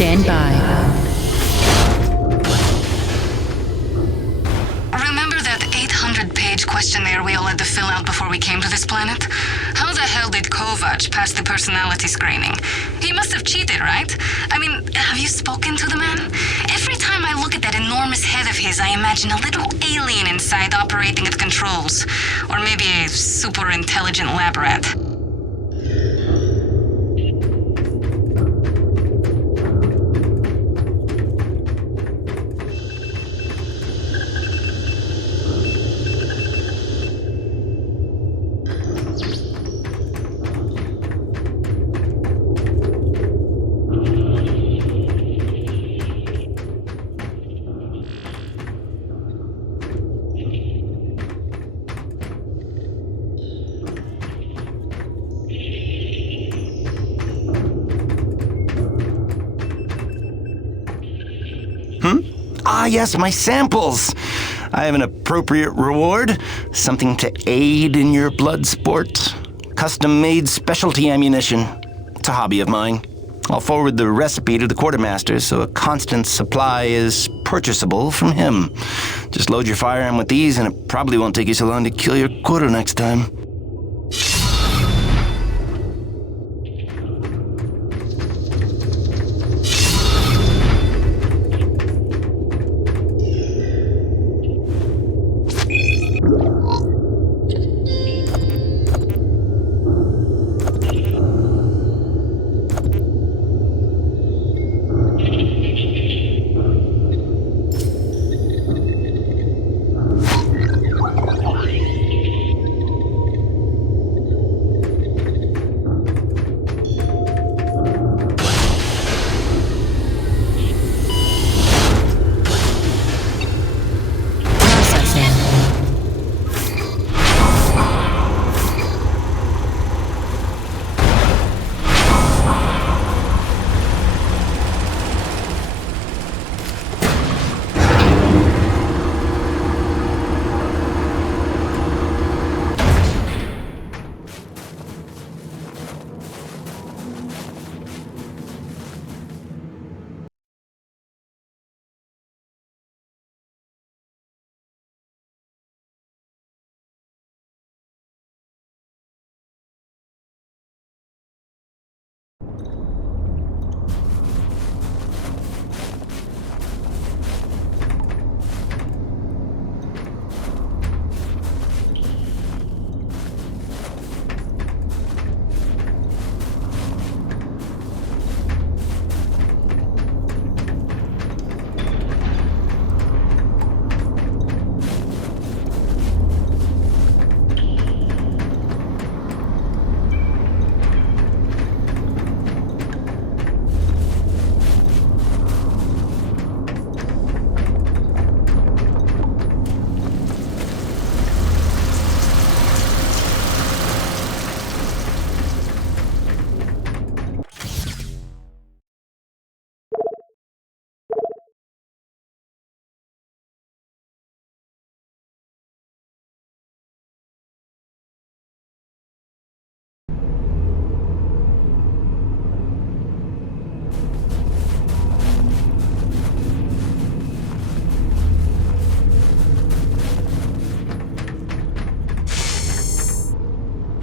Stand by. Remember that 800-page questionnaire we all had to fill out before we came to this planet? How the hell did Kovac pass the personality screening? He must have cheated, right? I mean, have you spoken to the man? Every time I look at that enormous head of his, I imagine a little alien inside operating at controls. Or maybe a super intelligent lab rat. Ah, yes, my samples. I have an appropriate reward. Something to aid in your blood sport. Custom-made specialty ammunition. It's a hobby of mine. I'll forward the recipe to the quartermaster so a constant supply is purchasable from him. Just load your firearm with these and it probably won't take you so long to kill your quota next time.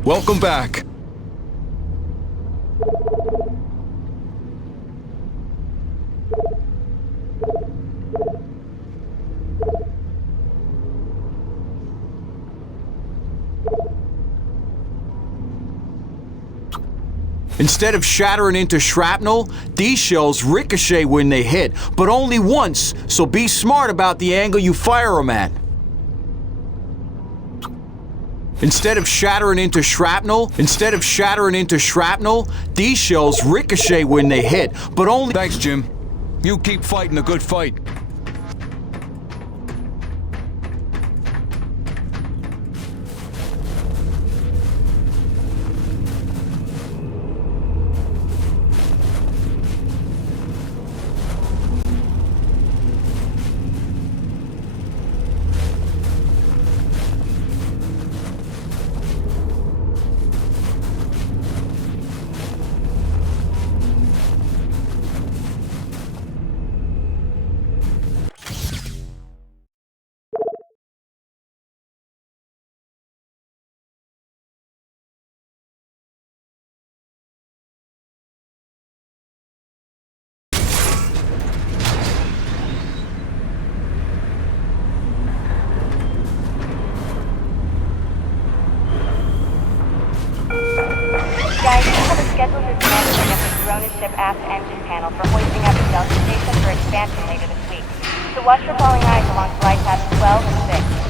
Welcome back. Instead of shattering into shrapnel, these shells ricochet when they hit, but only once, so be smart about the angle you fire them at. Instead of shattering into shrapnel, these shells ricochet when they hit, but only— Thanks, Jim. You keep fighting a good fight. scheduled your command to bring up the Corona ship aft engine panel for hoisting up to Delta Station for expansion later this week. So watch for falling eyes along flight paths 12 and 6.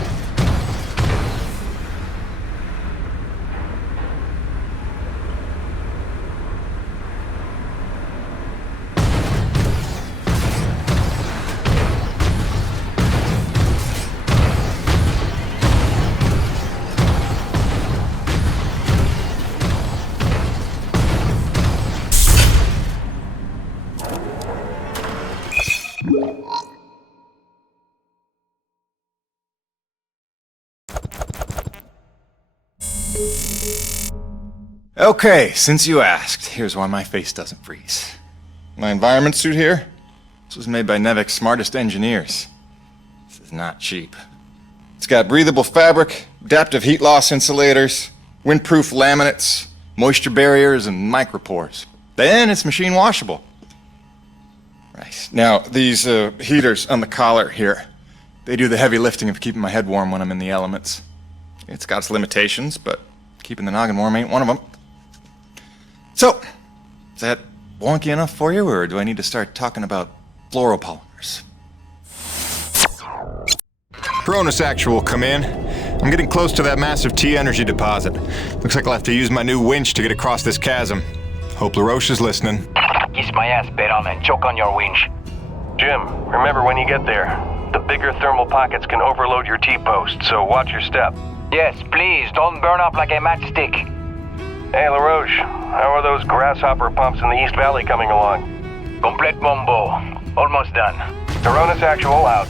Okay, since you asked, here's why my face doesn't freeze. My environment suit here, this was made by Nevek's smartest engineers. This is not cheap. It's got breathable fabric, adaptive heat loss insulators, windproof laminates, moisture barriers, and micropores. Then it's machine washable. Right. Now, these heaters on the collar here, they do the heavy lifting of keeping my head warm when I'm in the elements. It's got its limitations, but keeping the noggin warm ain't one of them. So, is that wonky enough for you, or do I need to start talking about fluoropolymers? Cronus Actual, come in. I'm getting close to that massive T-energy deposit. Looks like I'll have to use my new winch to get across this chasm. Hope LaRoche is listening. Kiss my ass, Beram, and choke on your winch. Jim, remember when you get there, the bigger thermal pockets can overload your T-post, so watch your step. Yes, please, don't burn up like a matchstick. Hey, LaRoche, how are those grasshopper pumps in the East Valley coming along? Complete bombo. Almost done. Coronas Actual out.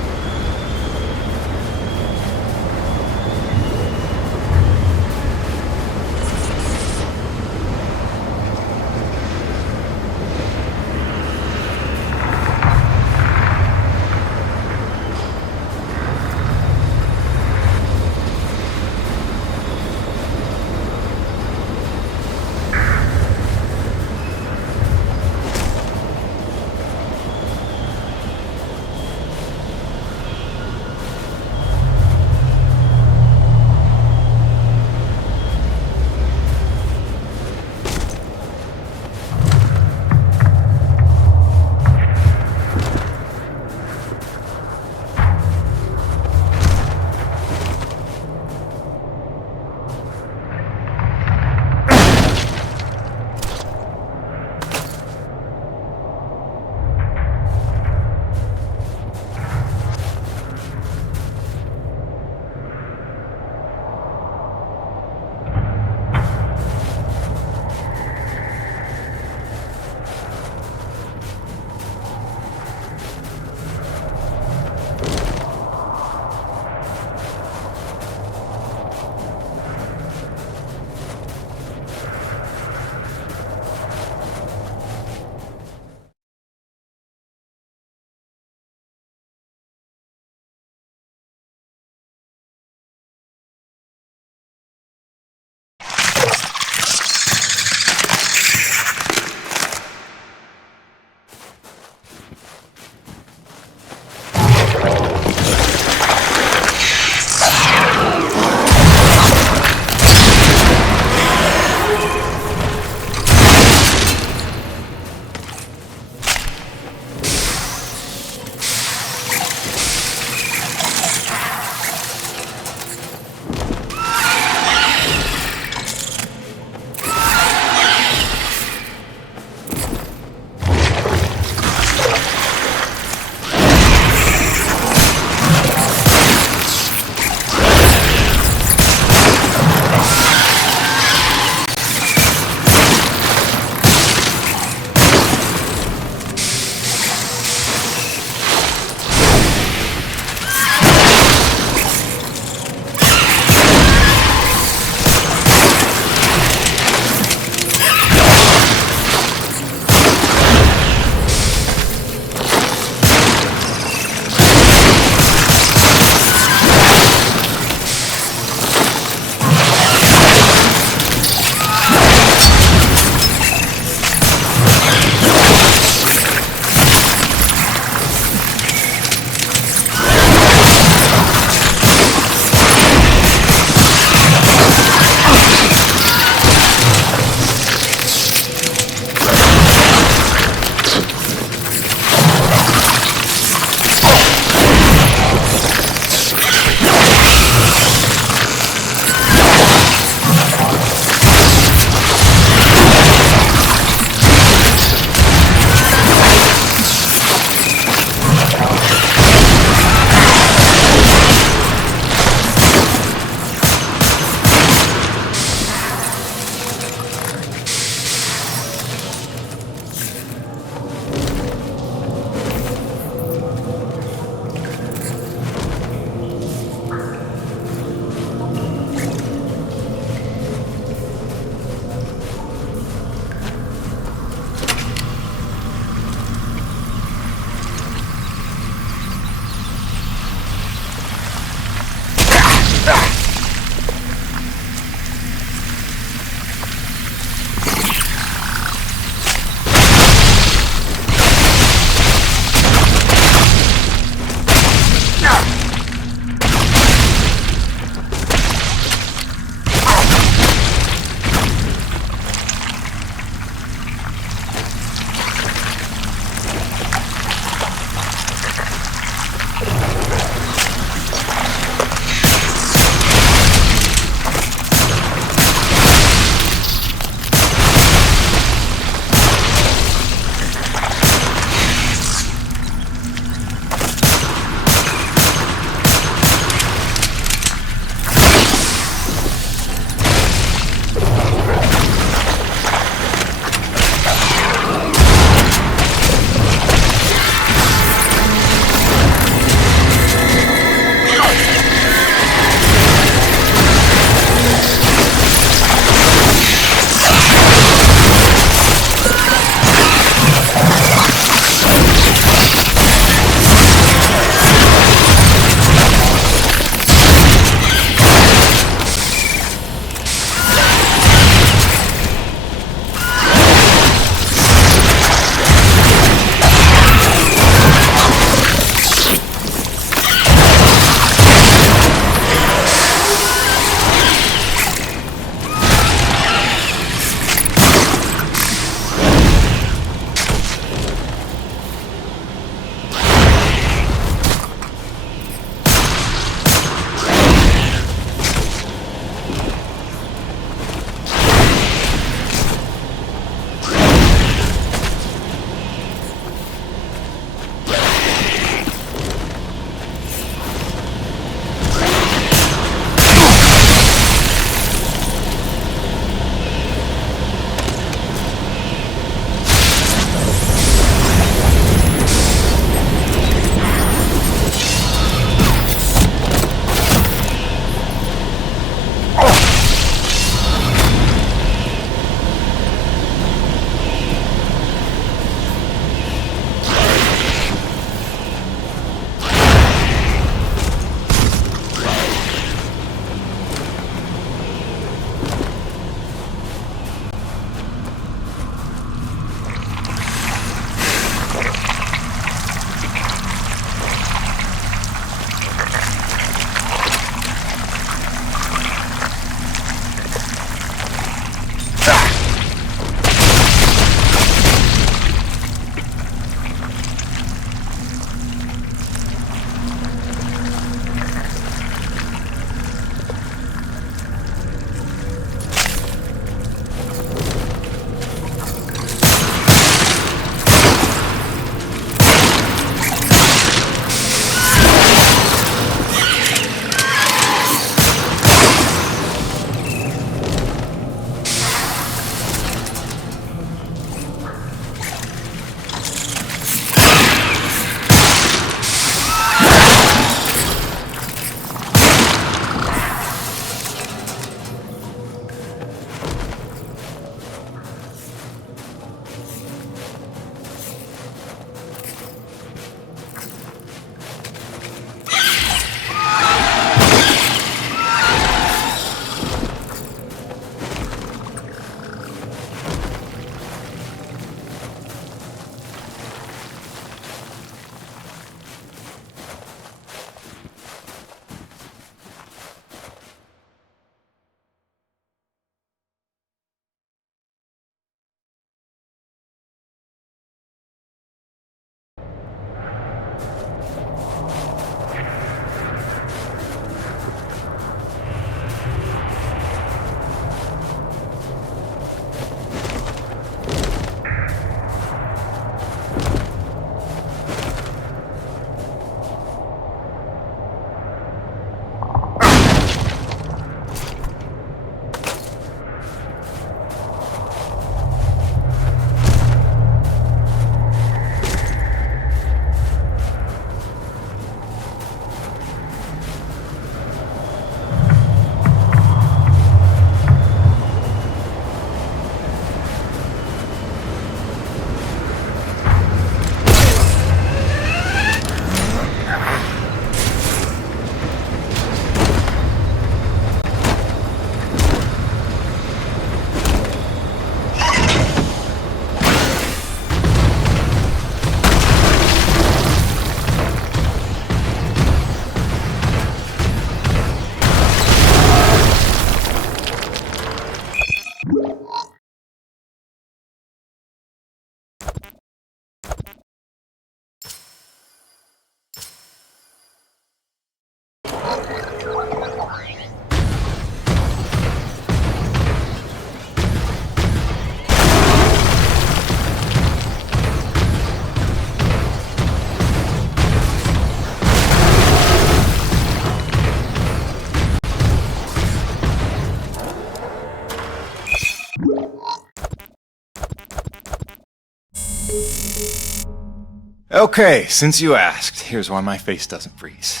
Okay, since you asked, here's why my face doesn't freeze.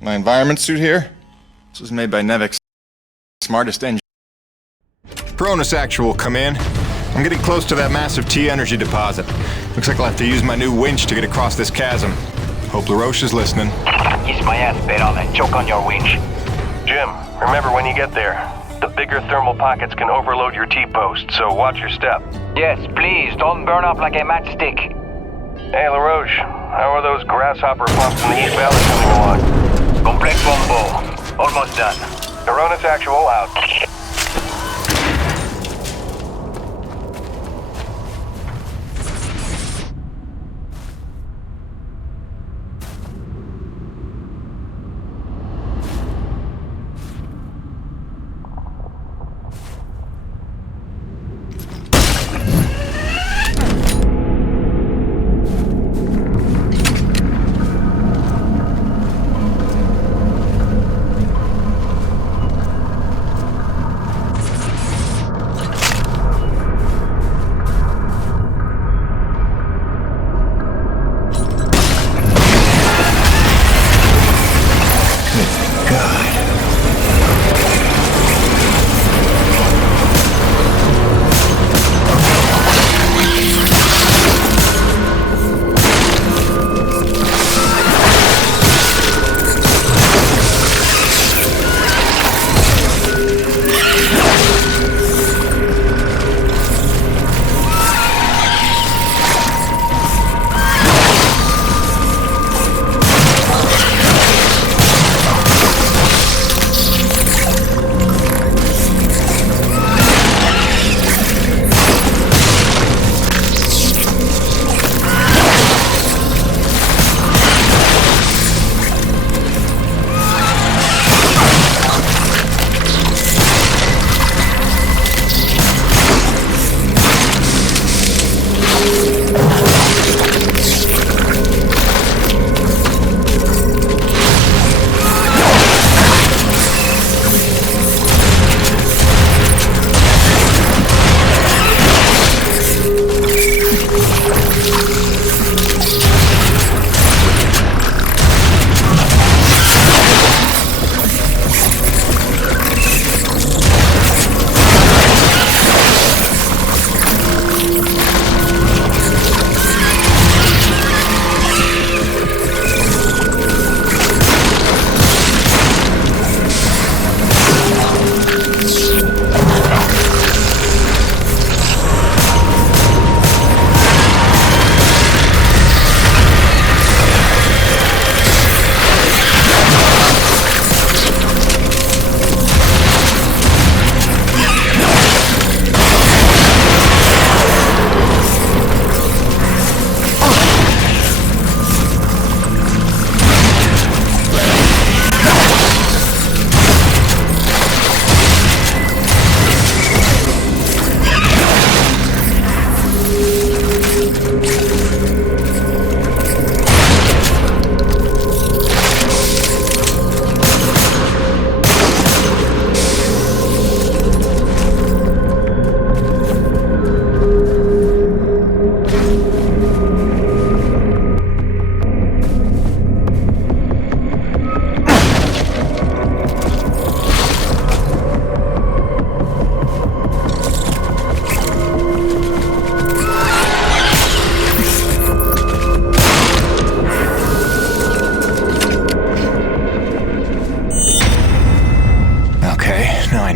My environment suit here, this was made by Nevik's smartest engine. Cronus Actual, come in. I'm getting close to that massive T-energy deposit. Looks like I'll have to use my new winch to get across this chasm. Hope LaRoche is listening. Kiss my ass, Pedal, and choke on your winch. Jim, remember when you get there, the bigger thermal pockets can overload your T-post, so watch your step. Yes, please, don't burn up like a matchstick. Hey, LaRoche, how are those grasshopper pumps in the East Valley coming along? Complex combo. Almost done. Cronus Actual out.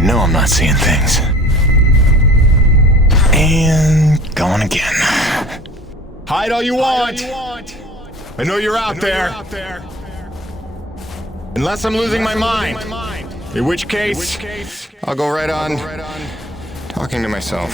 know I'm not seeing things. And going again. Hide all you want! I know you're out there. Unless I'm losing my mind. In which case, I'll go right on talking to myself.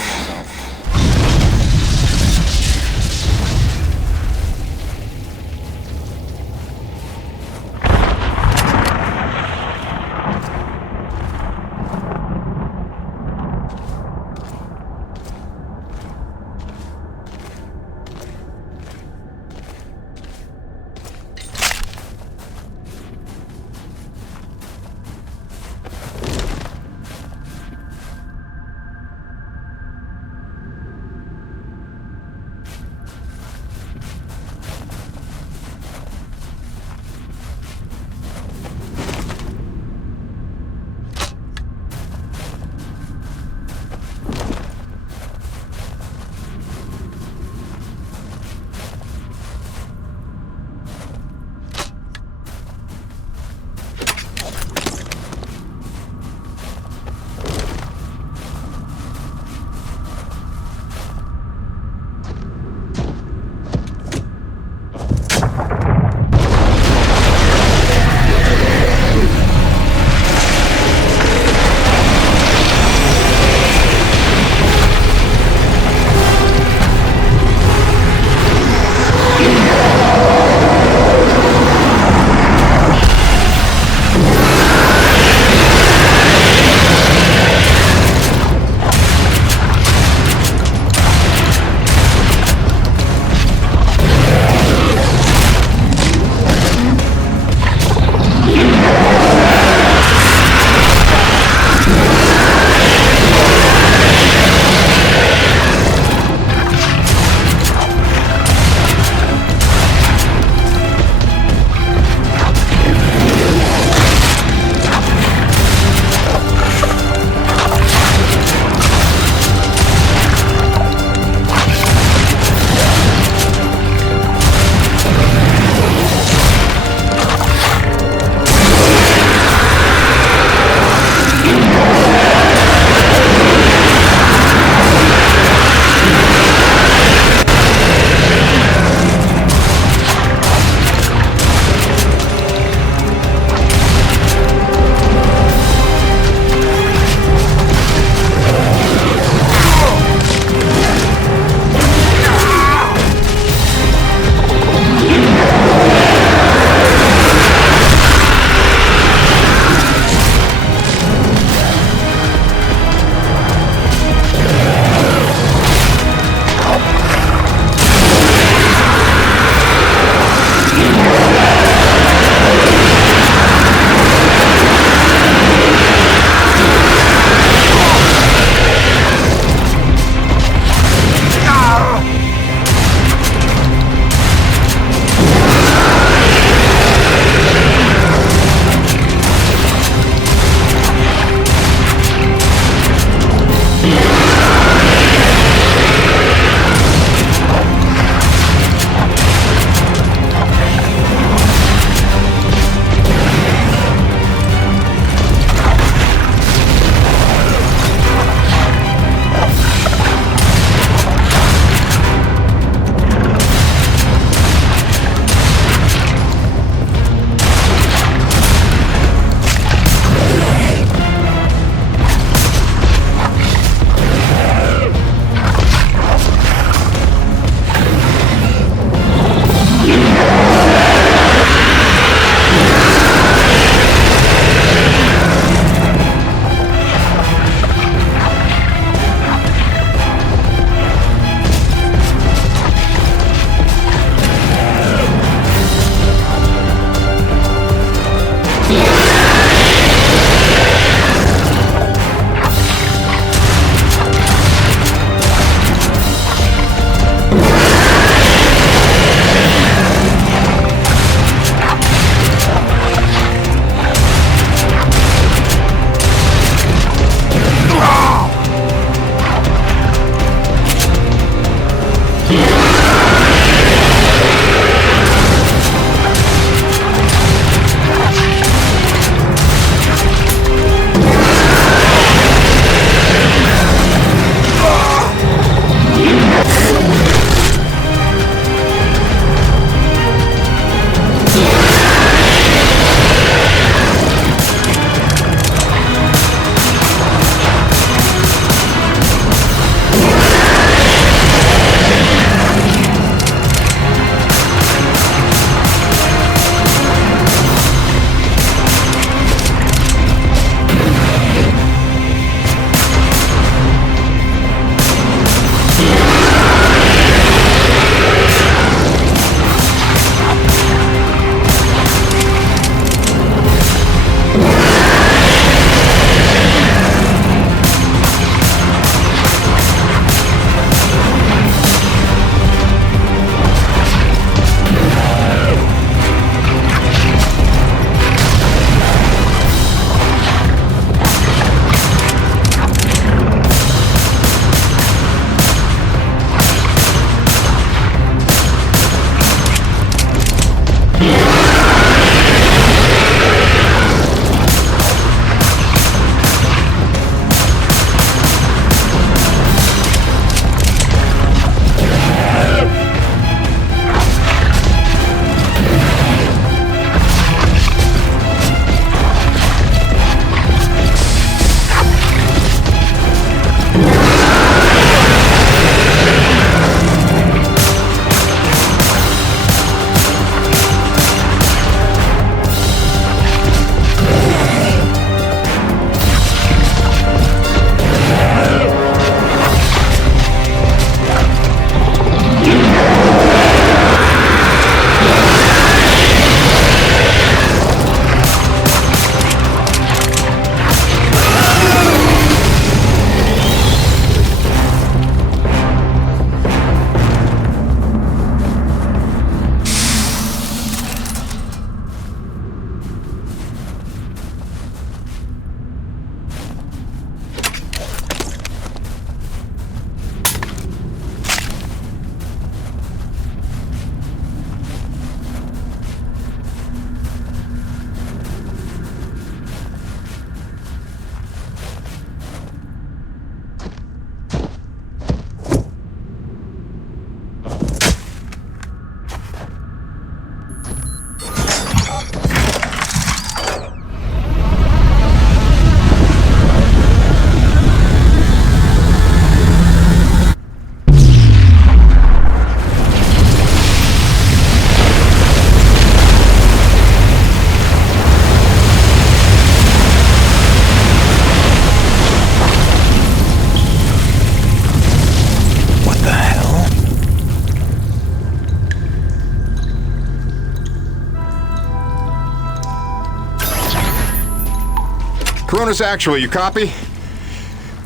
Corona's actual, you copy?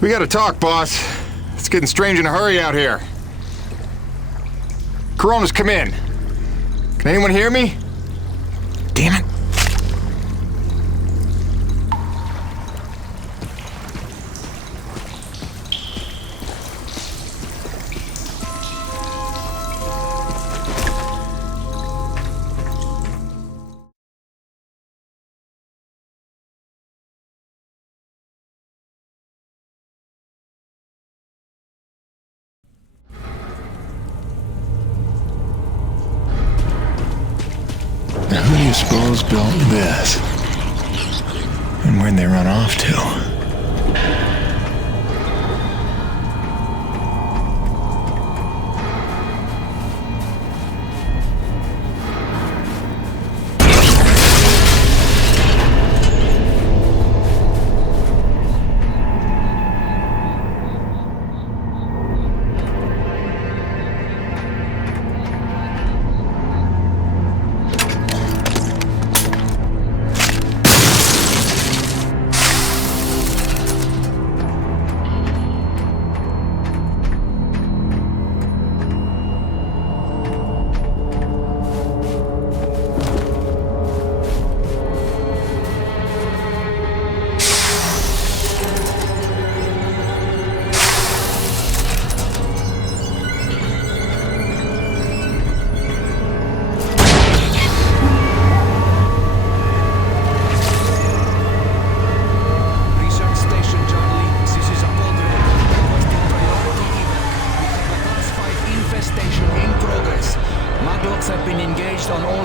We gotta talk, boss. It's getting strange in a hurry out here. Corona's, come in. Can anyone hear me? Damn it. Now, who do you suppose built this? And where'd they run off to?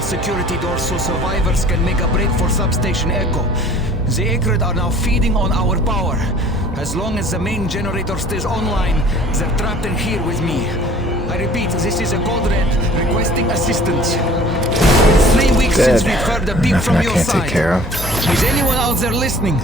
Security doors so survivors can make a break for substation Echo. The Acrid are now feeding on our power. As long as the main generator stays online, they're trapped in here with me. I repeat, this is a Code Red requesting assistance. It's 3 weeks since we've heard a beep from your side. Is anyone out there listening?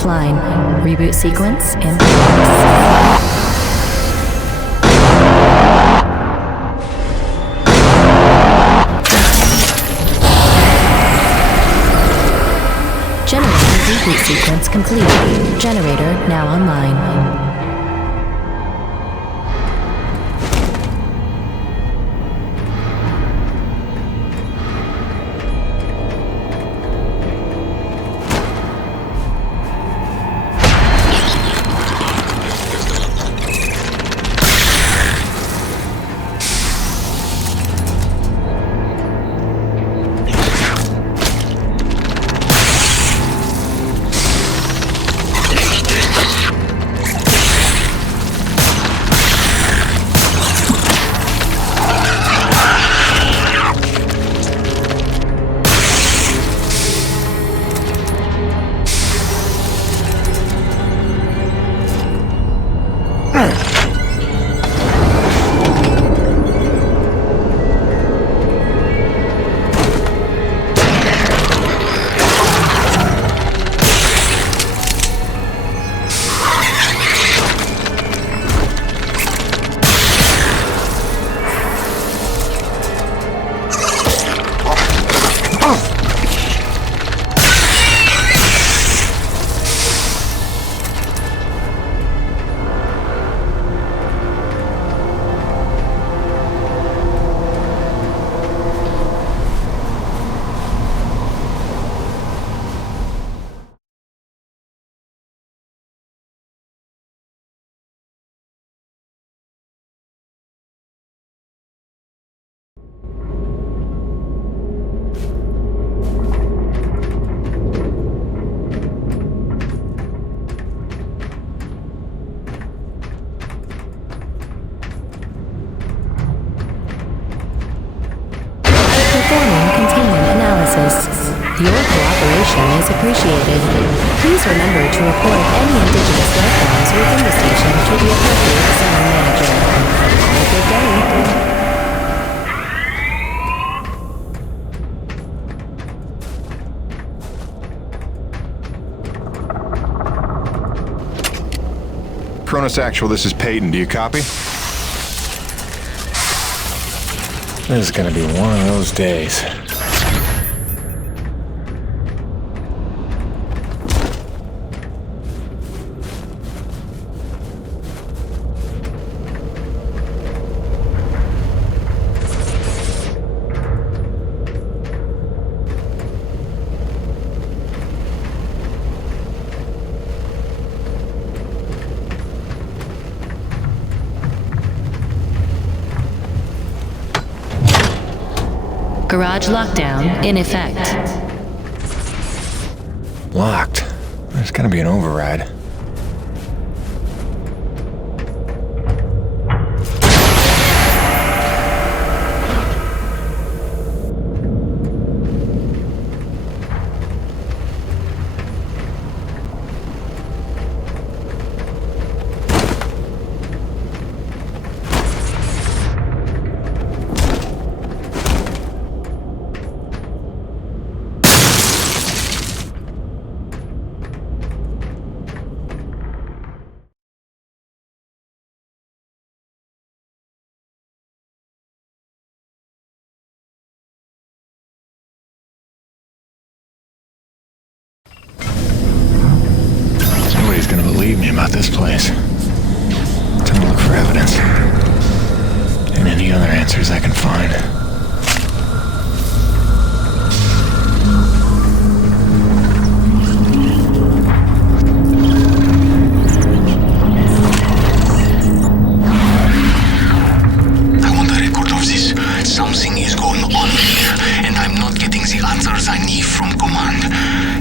offline. Reboot sequence in progress. Generator reboot sequence complete. Generator now online. Your cooperation is appreciated. Please remember to report any indigenous life forms within the station to the appropriate zone manager. Have a good day. Cronus Actual, this is Payton. Do you copy? This is gonna be one of those days. Garage lockdown in effect. Locked. There's gonna be an override. Nobody's gonna believe me about this place. Time to look for evidence. And any other answers I can find. I want a record of this. Something is going on here, and I'm not getting the answers I need from command.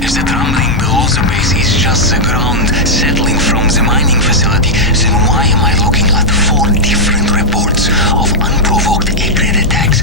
If the rumbling below the base is just the ground settling from the mining facility, then why am I looking at 4 different reports of unprovoked air grid attacks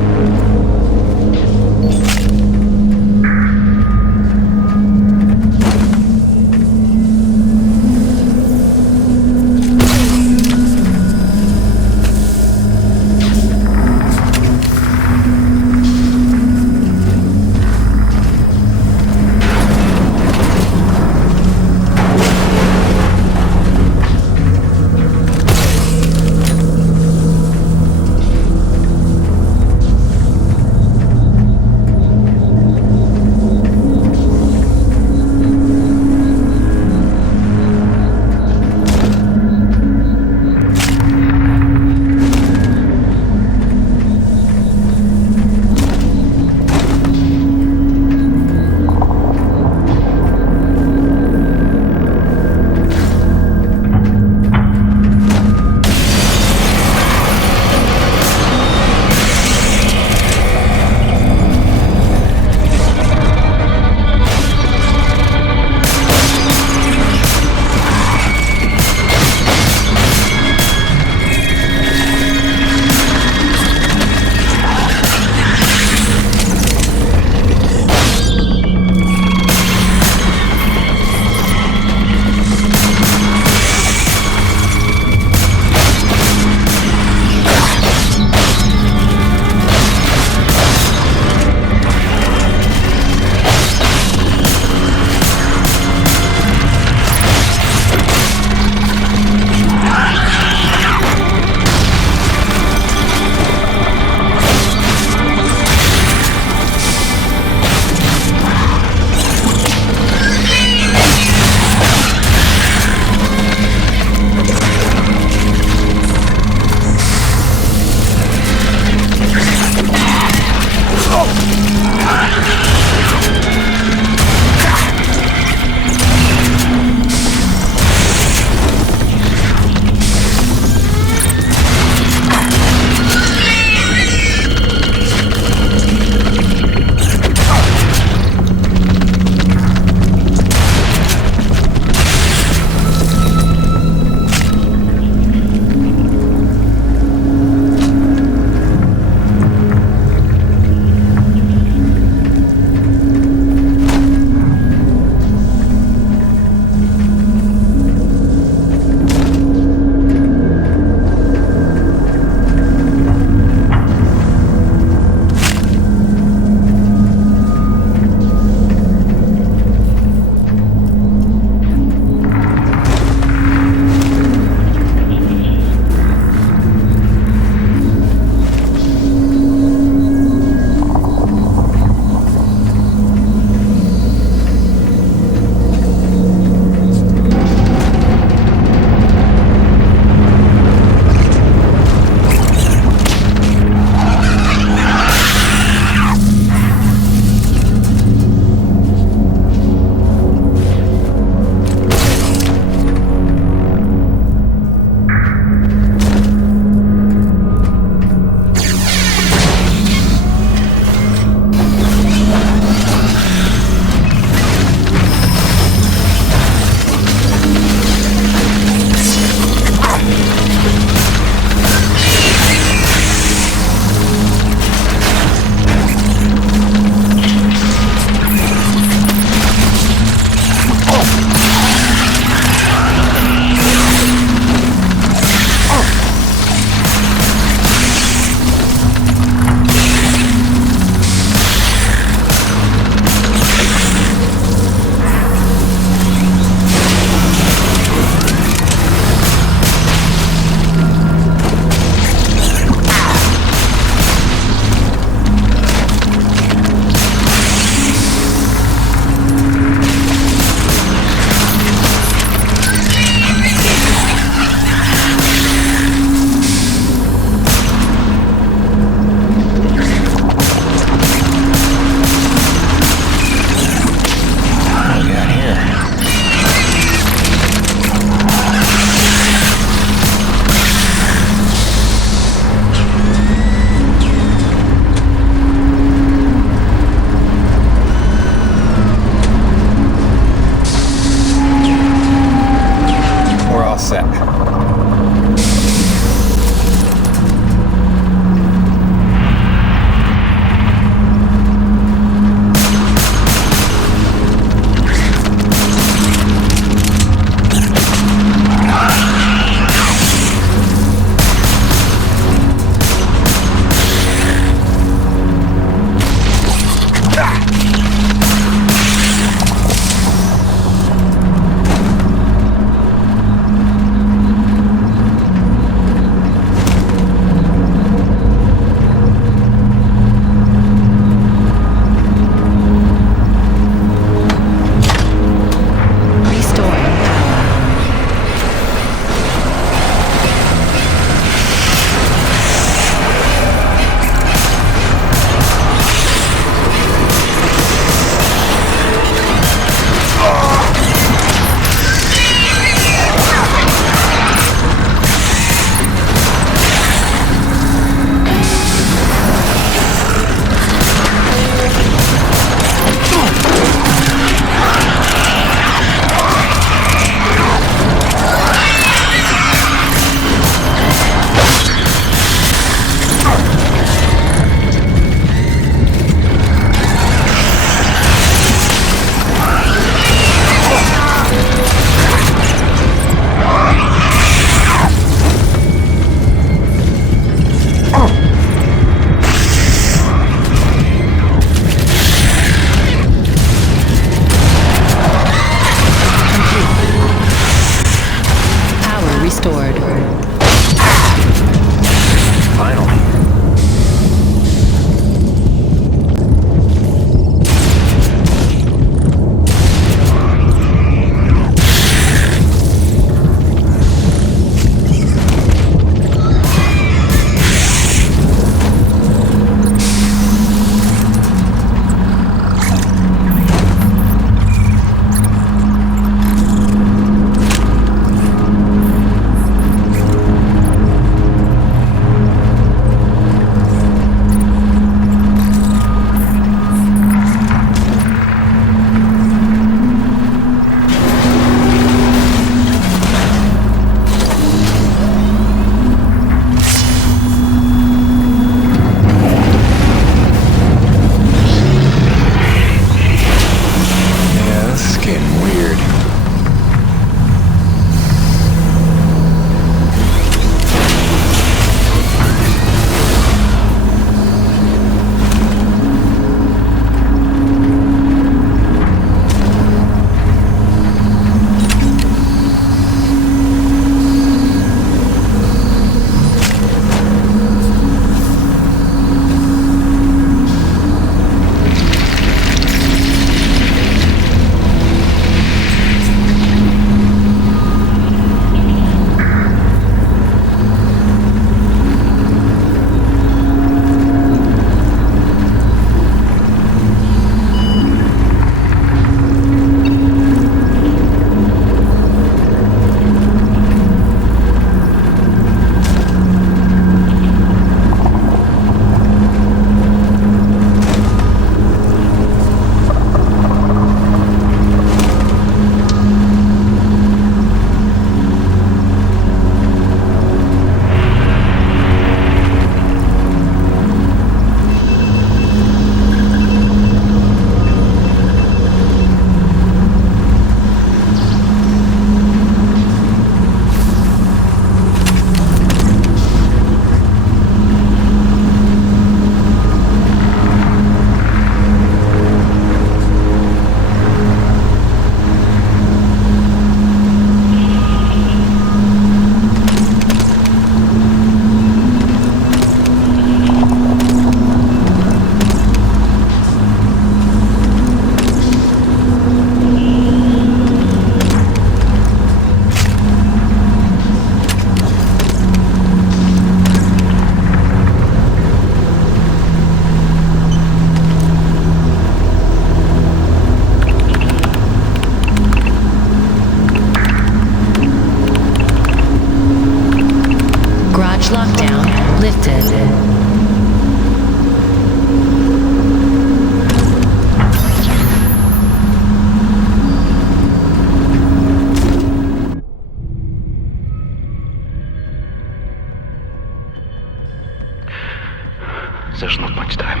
There's not much time.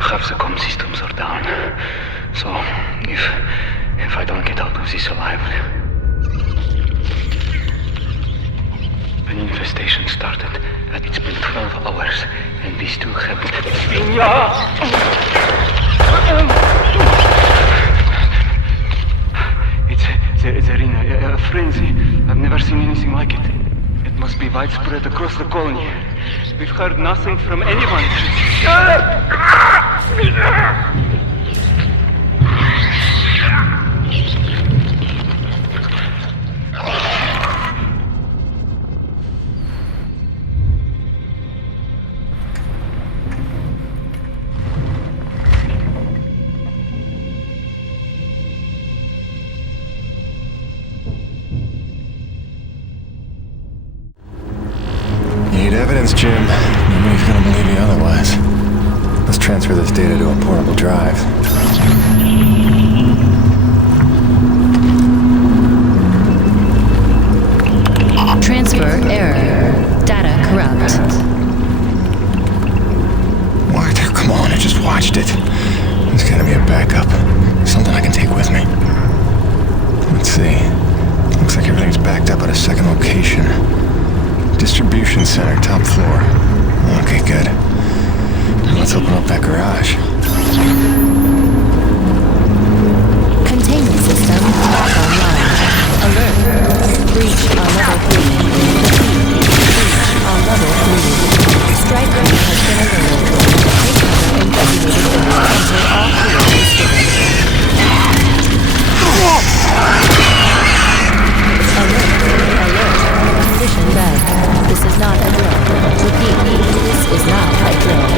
Half the comm systems are down. So, if I don't get out of this alive... An infestation started, and it's been 12 hours, and these two haven't... They're in a frenzy. I've never seen anything like it. It must be widespread across the colony. We've heard nothing from anyone. Evidence, Jim. Nobody's gonna believe you otherwise. Let's transfer this data to a portable drive. Transfer error. Data corrupt. What? Come on, I just watched it. There's gotta be a backup. Something I can take with me. Let's see. Looks like everything's backed up at a second location. Distribution center, top floor. Okay, good. Now let's open up that garage. Containment system back online. Alert. Breach on level 3. Breach on level 3. Strike rate has been alerted. Take cover in designated area until all clear is given. Alert. Condition red. This is not a drill. Repeat, this is not a drill.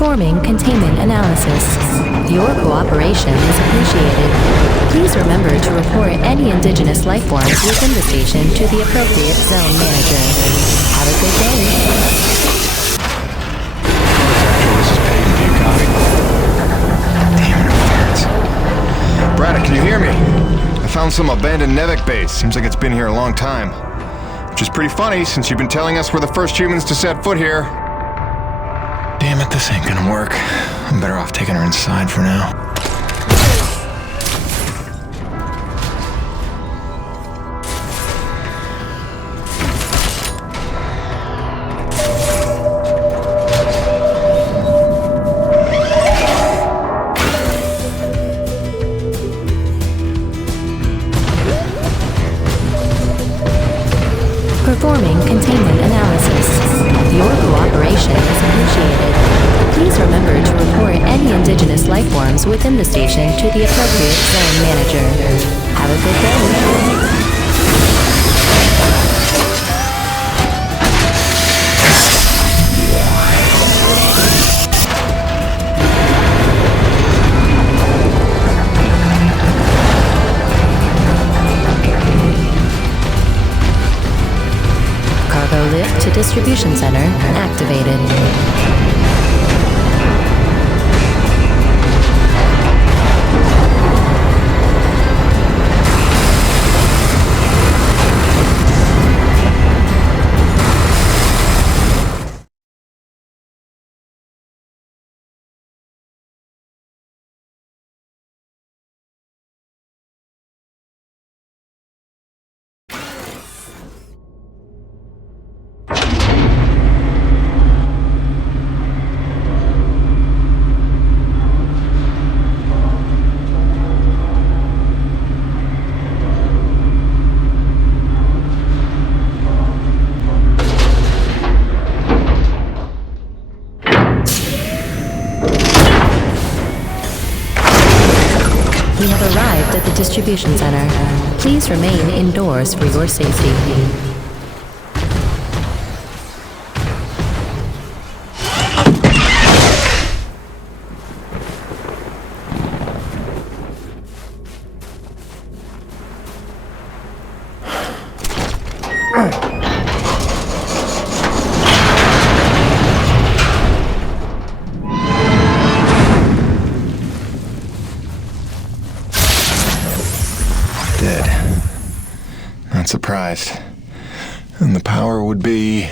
Performing containment analysis. Your cooperation is appreciated. Please remember to report any indigenous life forms within the station to the appropriate zone manager. Have a good day. This is Peyton. Do you copy? Damn interference. Braddock, can you hear me? I found some abandoned Nevek base. Seems like it's been here a long time. Which is pretty funny, since you've been telling us we're the first humans to set foot here. Damn it, this ain't gonna work. I'm better off taking her inside for now. Performing containment analysis. Your cooperation is appreciated. Please remember to report any indigenous life forms within the station to the appropriate zone manager. Have a good day. Cargo lift to distribution center activated. We have arrived at the distribution center. Please remain indoors for your safety. Dead. Not surprised. And the power would be...